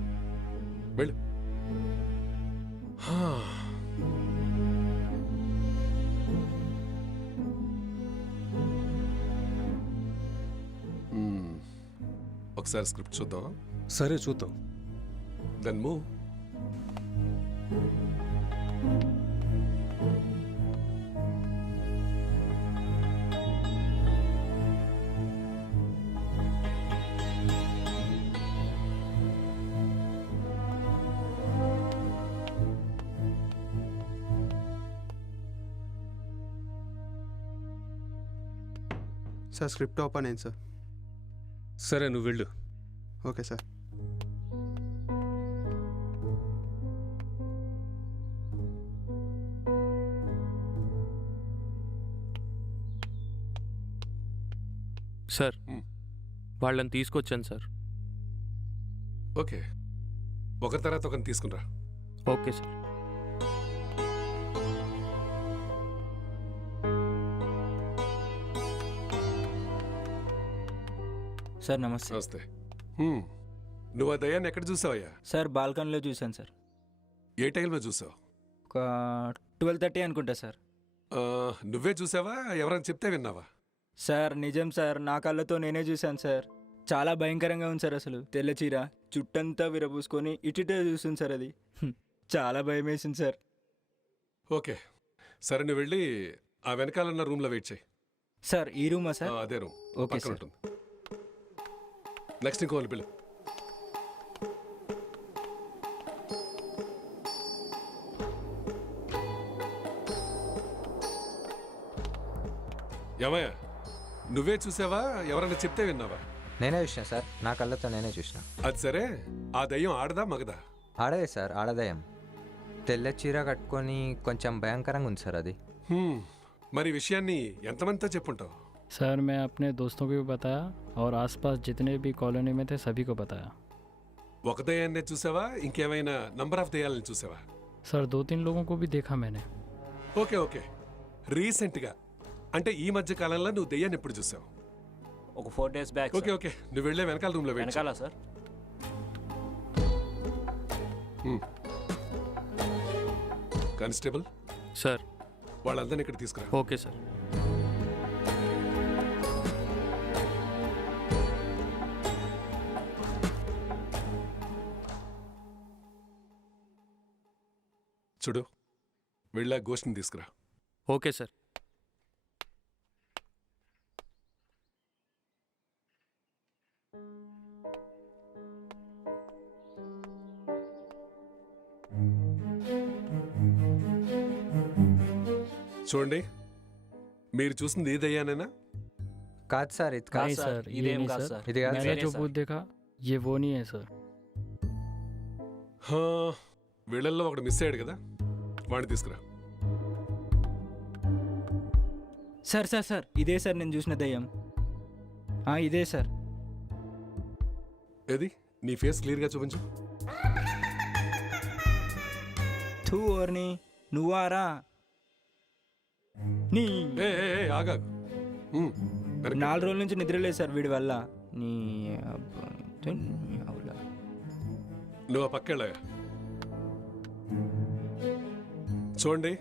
వెళ్ళు. ఒకసారి స్క్రిప్ట్ చూద్దాం. సరే చూద్దాం. Then move. Sir script open అయింది సార్. సరే నువ్వు వెళ్ళు. Okay sir. సార్ వాళ్ళని తీసుకొచ్చాను సార్. ఓకే, ఒకరి తర్వాత ఒకరిని తీసుకునిరా. Okay sir. సార్ నమస్తే. నమస్తే. నువ్వు ఆ దయ్యాన్ని ఎక్కడ చూసావయ్యా? సార్ బాల్కనీలో చూశాను సార్. ఏ టైంలో చూసావు? ఒక 12:30 అనుకుంటా సార్. నువ్వే చూసావా, ఎవరైనా చెప్తే విన్నావా? సార్ నిజం సార్, నా కళ్ళతో నేనే చూశాను సార్. చాలా భయంకరంగా ఉంది సార్. అసలు తెల్ల చీర, చుట్టంతా విరబూసుకొని ఇటుటే చూస్తుంది సార్. అది చాలా భయం వేసింది సార్. ఓకే సరే, నువ్వు వెళ్ళి ఆ వెనకాలన్న రూమ్లో వెయిట్ చేయి. సార్ ఈ రూమా సార్? అదే రూమ్. Okay sir. ఉంటుంది. నెక్స్ట్ ఇంకో పిల్ల. ఏమయ్యా, నువ్వే చూసావా, ఎవరైనా చెప్తే విన్నావా? నేనే చూసిన సార్, నా కళ్ళతో నేనే చూసిన. అది సరే, ఆ దయ్యం ఆడదా మగదా? ఆడదే సార్, ఆడదయం. తెల్ల చీర కట్టుకొని కొంచెం భయంకరంగా ఉంది సార్ అది. మరి విషయాన్ని ఎంతమందితో చెప్పుంటావు? सर मैं अपने दोस्तों को भी बताया और आसपास जितने भी कॉलोनी में थे सभी को बताया. ఒక దయ్యాన్నే చూసావా, ఇంకేమైనా నంబర్ ఆఫ్ దయ్యాలను చూసావా? सर 2-3 लोगों को भी देखा मैंने. ఓకే ఓకే, రీసెంట్గా అంటే ఈ మధ్య కాలంలో నువ్వు దయ్యాన్ని ఎప్పుడు చూసావు? ఒక 4 days బ్యాక్. ఓకే ఓకే, నువ్వు వెళ్ళే వెనకాల రూమ్లో వెయిట్ చేయి. వెనకాల సార్. కానిస్టేబుల్ సార్, వాళ్ళందరినీ ఇక్కడ తీసుకురా. Okay sir. చూడు, వెళ్ళా గోష్ఠిని తీసుకురా. Okay sir. చూడండి, మీరు చూసింది ఏ దయ్యానేనా? కాదు సార్, ఇది नहीं सर, ये नहीं सर. ఇది కాదు मैंने సార్. जो भूत देखा ये वो नहीं है सर. వీళ్ళల్లో ఒకడు మిస్ అయ్యాడు కదా, వాడిని తీసుకురా. సార్ సార్ సార్, ఇదే సార్ నేను చూసిన దయ్యం. ఇదే సార్. ఏది, నీ ఫేస్ క్లియర్గా చూపించు. తూ ఓర్ని, నువ్వారా? నీ ఆగాగు. 4 రోజుల నుంచి నిద్రలేదు సార్ వీడి వల్ల. నీ నువ్వు ఆ పక్కెళ్ళగా. చూడండి,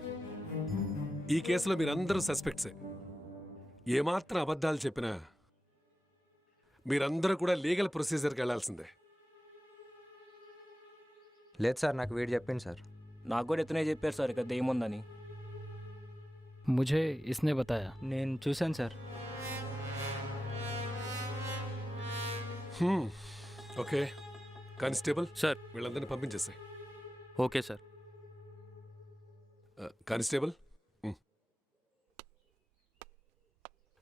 ఈ కేసులో మీరందరూ సస్పెక్ట్సే. ఏమాత్రం అబద్ధాలు చెప్పినా మీరందరూ కూడా లీగల్ ప్రొసీజర్కి వెళ్లాల్సిందే. లేదు సార్, నాకు వీడు చెప్పింది సార్. నాకు కూడా ఎత్తనే చెప్పారు సార్ ఇక్కడ దెయ్యం ఉందని. मुझे इसने बताया. నేను చూశాను సార్. ఓకే కానిస్టేబుల్ సార్, వీళ్ళందరినీ పంపించేసాయి. Okay sir. Constable,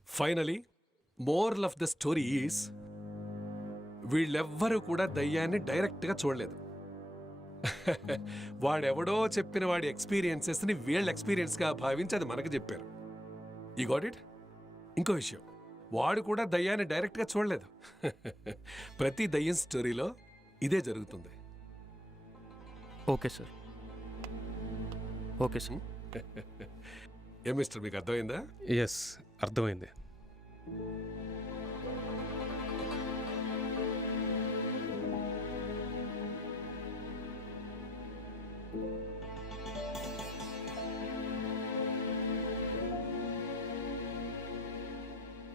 finally moral of the story is, వీళ్ళెవ్వరూ కూడా దయ్యాన్ని డైరెక్ట్గా చూడలేదు. వాడెవడో చెప్పిన వాడి ఎక్స్పీరియన్సెస్ని వీళ్ళ ఎక్స్పీరియన్స్గా భావించి అది మనకు చెప్పారు. ఈ గాట్ ఇట్. ఇంకో విషయం, వాడు కూడా దయ్యాన్ని డైరెక్ట్గా చూడలేదు. ప్రతి దయ్యం స్టోరీలో ఇదే జరుగుతుంది. Okay sir. Okay sir. Hey mister, మీకు అర్థమైందా? ఎస్, అర్థమైంది.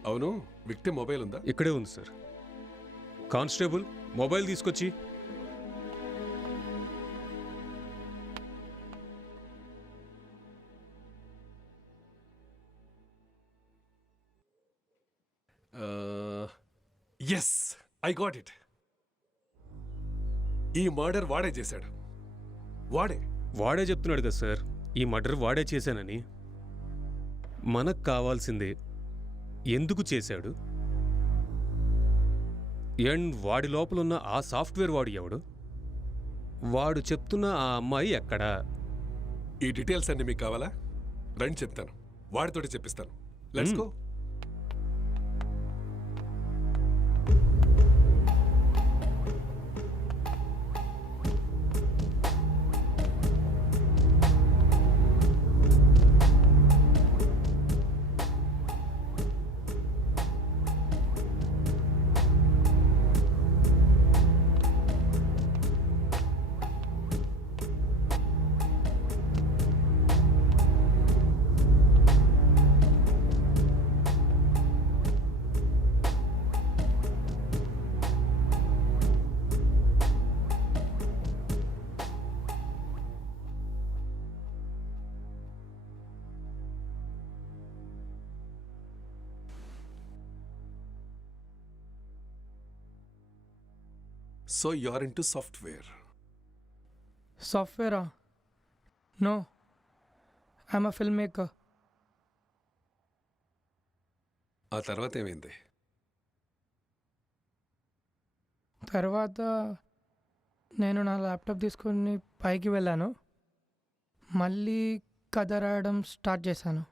అవును, విక్టిమ్ మొబైల్ ఉందా? ఇక్కడే ఉంది సార్. కానిస్టేబుల్ మొబైల్ తీసుకొచ్చి. Yes, I got it. ఈ మర్డర్ వాడే చేశాడు. వాడే చెప్తున్నాడు కదా సార్, ఈ మర్డర్ వాడే చేశానని. మనకు కావాల్సిందే ఎందుకు చేశాడు, అండ్ వాడి లోపల ఉన్న ఆ సాఫ్ట్వేర్ వాడు ఎవడు, వాడు చెప్తున్న ఆ అమ్మాయి ఎక్కడా. ఈ డీటెయిల్స్ అన్ని మీకు కావాలా? రండి చెప్తాను, వాడితోటి చెప్పిస్తాను. Let's go. So you're into software. Software? No. I'm a filmmaker. ఆ తర్వాత ఏమైంది? తర్వాత నేను నా ల్యాప్టాప్ తీసుకొని పైకి వెళ్ళాను, మళ్ళీ కథ రాయడం స్టార్ట్ చేశాను.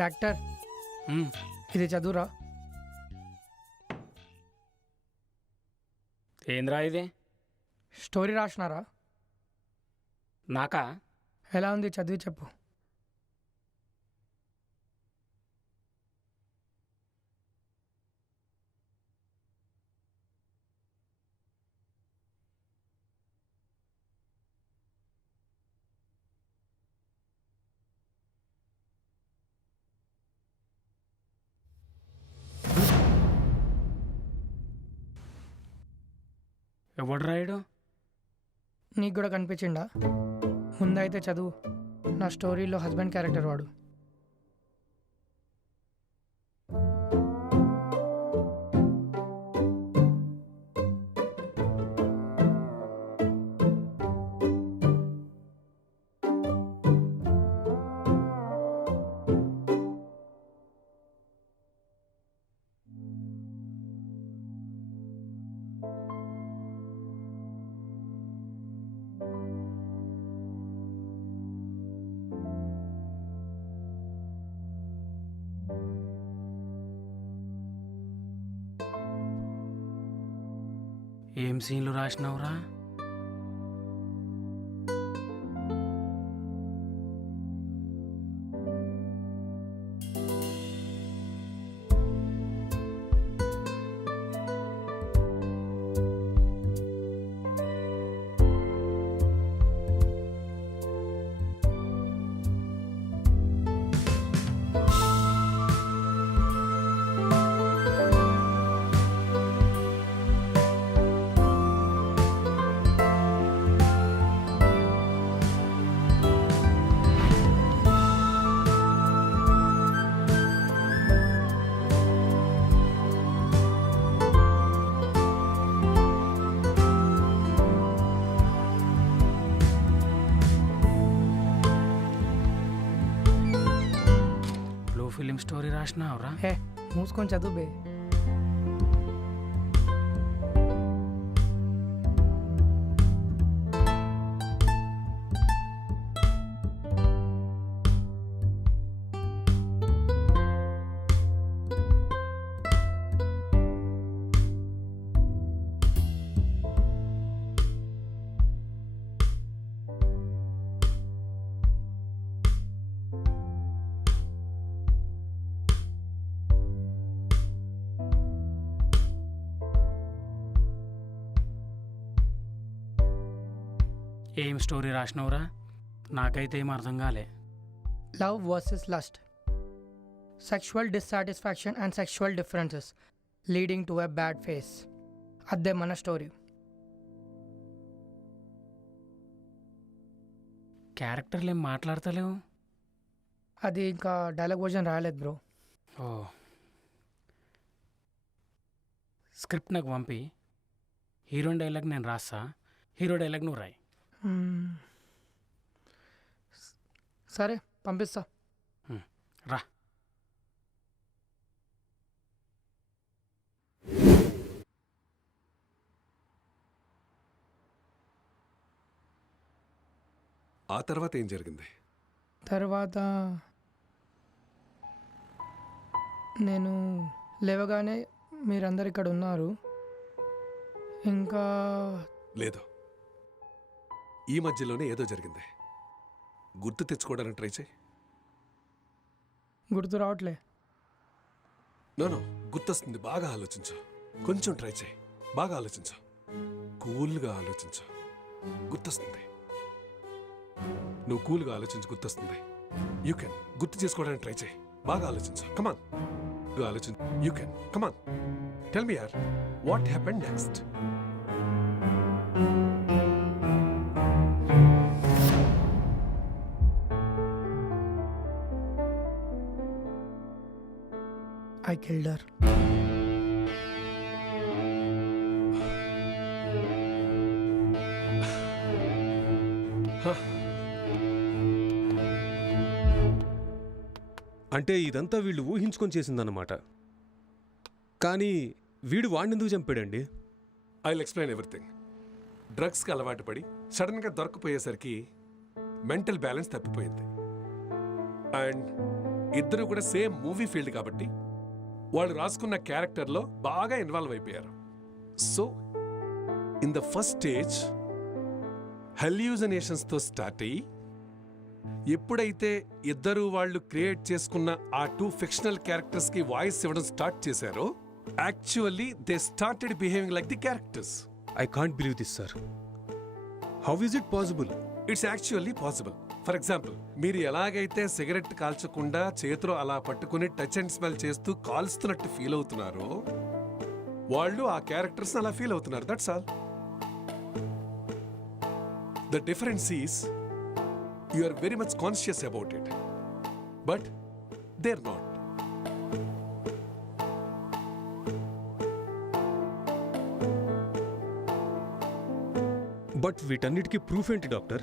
యాక్టర్, ఇది చదువురా. ఏంద్రా ఇది? స్టోరీ రాసినారా? నాకా? ఎలా ఉంది చదివి చెప్పు. ఎవడు రాయడు? నీకు కూడా కనిపించిండా? ముందైతే చదువు. నా స్టోరీలో హస్బెండ్ క్యారెక్టర్ వాడు. ఏం సీన్లు రాసినావురా? స్టోరీ రాసినావురా? హే మూసుకొని చదువు బే. ఏం స్టోరీ రాసినావురా? నాకైతే ఏం అర్థం కాలే. Love versus lust, sexual dissatisfaction and sexual differences leading to a bad phase. అదే మన స్టోరీ. క్యారెక్టర్లు ఏం మాట్లాడతలేవు. అది ఇంకా డైలాగ్ వర్జన్ రాయలేదు బ్రో. ఓ, స్క్రిప్ట్ నాకు పంపి, హీరోయిన్ డైలాగ్ నేను రాస్తా, హీరో డైలాగ్ నువ్వు రాయి. సరే పంపిస్తా. రా. ఆ తర్వాత ఏం జరిగింది? తర్వాత నేను లేవగానే మీరందరు ఇక్కడ ఉన్నారు. ఇంకా లేదు, ఈ మధ్యలోనే ఏదో జరిగింది. గుర్తు తెచ్చుకోవడానికి ట్రై చేయి. గుర్తు రావట్లే. నో, గుర్తొస్తుంది. బాగా ఆలోచించు. కొంచెం ట్రై చేయి. బాగా ఆలోచించు. కూల్గా ఆలోచించు. గుర్తొస్తుంది. నువ్వు కూల్గా ఆలోచించు, గుర్తొస్తుంది. You can. గుర్తు చేసుకోవడానికి ట్రై చేయి. బాగా ఆలోచించు. కమాన్, ఆలోచించు. You can. Come on, tell me యార్, what happened next? I killed her. అంటే ఇదంతా వీళ్ళు ఊహించుకొని చేసిందన్నమాట. కానీ వీడు వాడినెందుకు చంపాడండి? I will explain everything. డ్రగ్స్కి అలవాటు పడి సడన్గా దొరకపోయేసరికి మెంటల్ బ్యాలెన్స్ తప్పిపోయింది. అండ్ ఇద్దరు కూడా సేమ్ మూవీ ఫీల్డ్ కాబట్టి వాళ్ళు రాసుకున్న క్యారెక్టర్లో బాగా ఇన్వాల్వ్ అయిపోయారు. So in the first stage హెల్యూజనేషన్స్తో స్టార్ట్ అయ్యి, ఎప్పుడైతే ఇద్దరు వాళ్ళు క్రియేట్ చేసుకున్న ఆ 2 ఫిక్షనల్ క్యారెక్టర్స్కి వాయిస్ ఇవ్వడం స్టార్ట్ చేశారో, actually they started behaving like the characters. I can't believe this sir. How is it possible? It's actually possible. For example, మీరు ఎలాగైతే సిగరెట్ కాల్చకుండా చేతిలో అలా పట్టుకుని టచ్ అండ్ స్మెల్ చేస్తూ కాల్స్తున్నట్టు ఫీల్ అవుతున్నారో, వాళ్ళు ఆ క్యారెక్టర్స్ అలా ఫీల్ అవుతున్నారు. That's all. The difference is you are very much conscious about it, but they are not. But వీటన్నిటికీ ప్రూఫ్ ఏంటి doctor?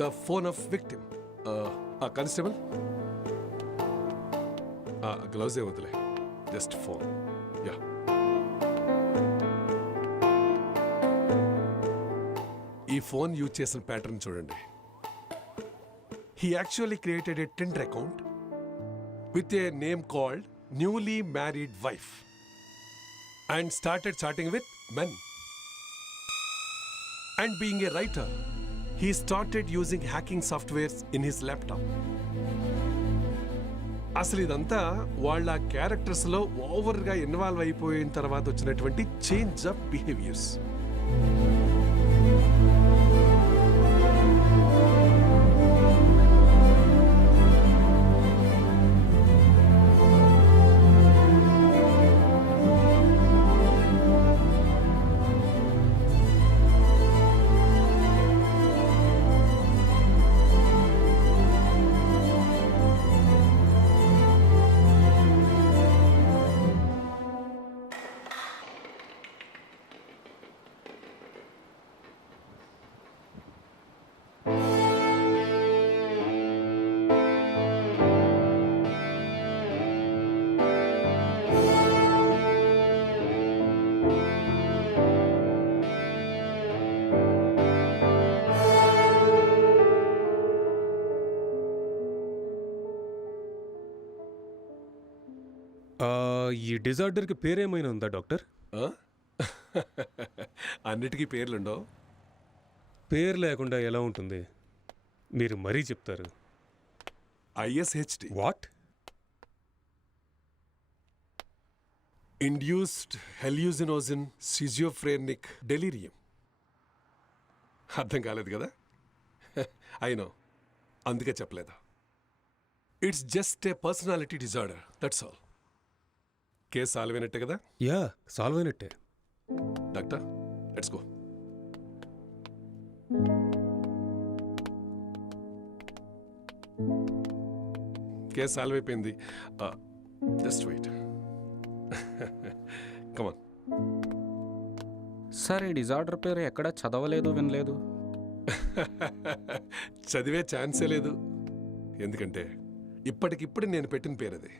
The phone of victim. Constable, gloves ఏ వదిలే, జస్ట్ ఫోన్. యా, ఈ ఫోన్ యూజ్ చేసిన ప్యాటర్న్ చూడండి. He actually created a Tinder account with a name called newly married wife and started chatting with men. And being a writer, he started using hacking softwares in his laptop. అసలు ఇదంతా వాళ్ళ క్యారెక్టర్స్లో ఓవర్గా ఇన్వాల్వ్ అయిపోయిన తర్వాత వచ్చినటువంటి చేంజ్ ఆఫ్ బిహేవియర్స్. ఈ డిజార్డర్కి పేరేమైనా ఉందా డాక్టర్? అన్నిటికీ పేర్లుండవు. పేరు లేకుండా ఎలా ఉంటుంది? మీరు మరీ చెప్తారు. ISHD. What? Induced hallucinogen schizophrenic delirium. అర్థం కాలేదు కదా? అయినో, అందుకే చెప్పలేదు. It's just a personality disorder, that's all. Case solve అయినట్టే కదా? యా, సాల్వ్ అయినట్టే. Doctor, let's go. Case solve అయిపోయింది. Just wait. కమాన్. సార్, ఈ డిజార్డర్ పేరు ఎక్కడ చదవలేదు, వినలేదు. చదివే ఛాన్సే లేదు. ఎందుకంటే ఇప్పటికిప్పుడు నేను పెట్టిన పేరు అది.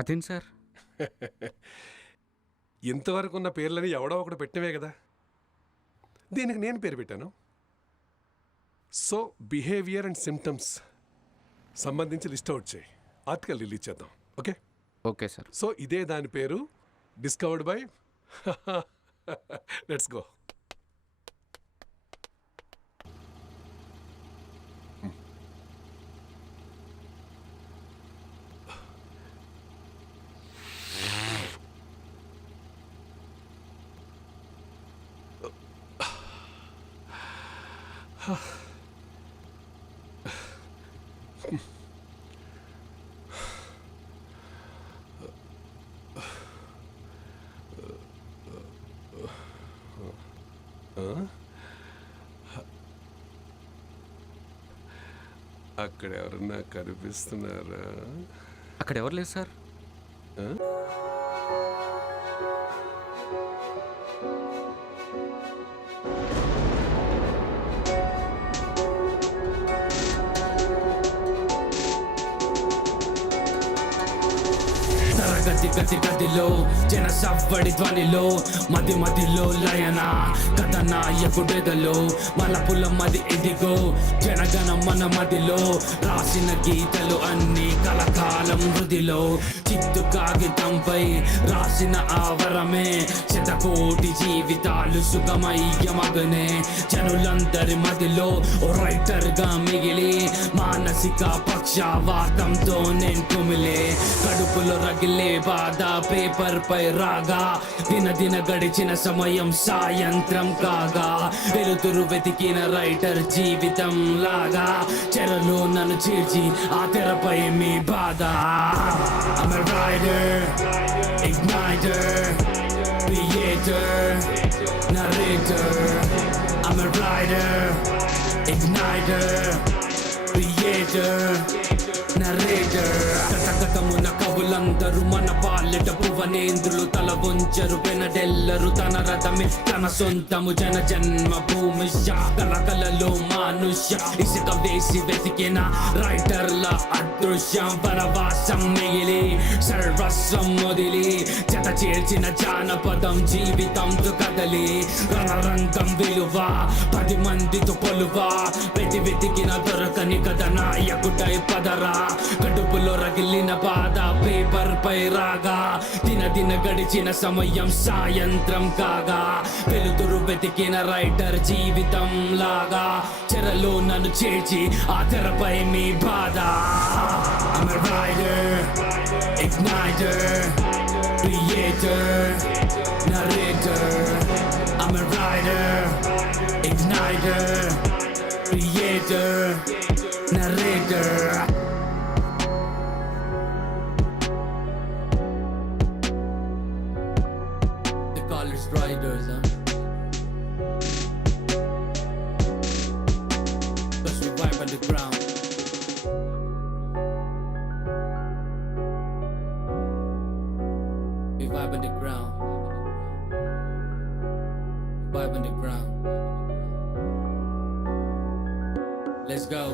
అదేం సార్? ఇంతవరకు ఉన్న పేర్లని ఎవడో ఒకడు పెట్టినవే కదా. దీనికి నేను పేరు పెట్టాను. సో బిహేవియర్ అండ్ సిమ్టమ్స్ సంబంధించి లిస్ట్ అవుట్ చేయి. ఆర్టికల్ రిలీజ్ చేద్దాం. ఓకే? Okay sir. సో ఇదే దాని పేరు, డిస్కవర్డ్ బై. Let's go. అక్కడ ఎవరన్నా కనిపిస్తున్నారా? అక్కడ ఎవరు లేదు సార్. గతి గదిలో జన సవ్వడి ధ్వనిలో మది మదిలో లయన కథ నాయకుడెదలో మలపుల మది ఇదిగో జనగణ మన మదిలో రాసిన గీతలు అన్ని కలకాలం హృదిలో చిత్తు కాగితంపై రాసిన ఆవరమే శతకోటి జీవితాలు సుఖమయ్యమగనే జనులందరి మదిలో ఓ రైటర్ గా మిగిలి మానసిక పక్షవాతంతో నేను కుమిలే కడుపులో రగిలే బాధ పేపర్ పై రాగా దిన గడిచిన సమయం సాయంత్రం కాగా వెలుతురు వెతికిన రైటర్ జీవితం లాగా చెరలో నన్ను చీల్చి ఆ తెరపై మీ బాధ. I'm a writer, igniter, creator, narrator. I'm a writer, igniter, creator, narrator. కథమున కవులందరూ మన పాలెట భువనేంద్రులు తల వంచరు పెనడెల్లరు తన రథమే తన సొంతము జన జన్మ భూమి కలకలలో మానుష్య ఇసుక వేసి వెతికిన రైటర్ల అదృశ్యం వనవాసం మిగిలి సర్వస్వం మొదిలి జత చేర్చిన జానపదం జీవితంతో కదలి రణరంగం విలువ 10 మందితో పొలువ వెతికిన దొరకని కథ నాయకుడై పదరా కడుపులో రగిలిన బాధ పేపర్ పై రాగా దిన గడిచిన సమయం సాయంత్రం కాగా వెలుతురు వెతికిన రైటర్ జీవితం లాగా చెరలో నన్ను చేర్చి ఆ తెరపై మీ బాధ. I'm a writer, igniter, creator, narrator. I'm a writer, igniter, creator, narrator. College riders, cause we vibe on the ground. We vibe on the ground. Vibe on the ground. Let's go.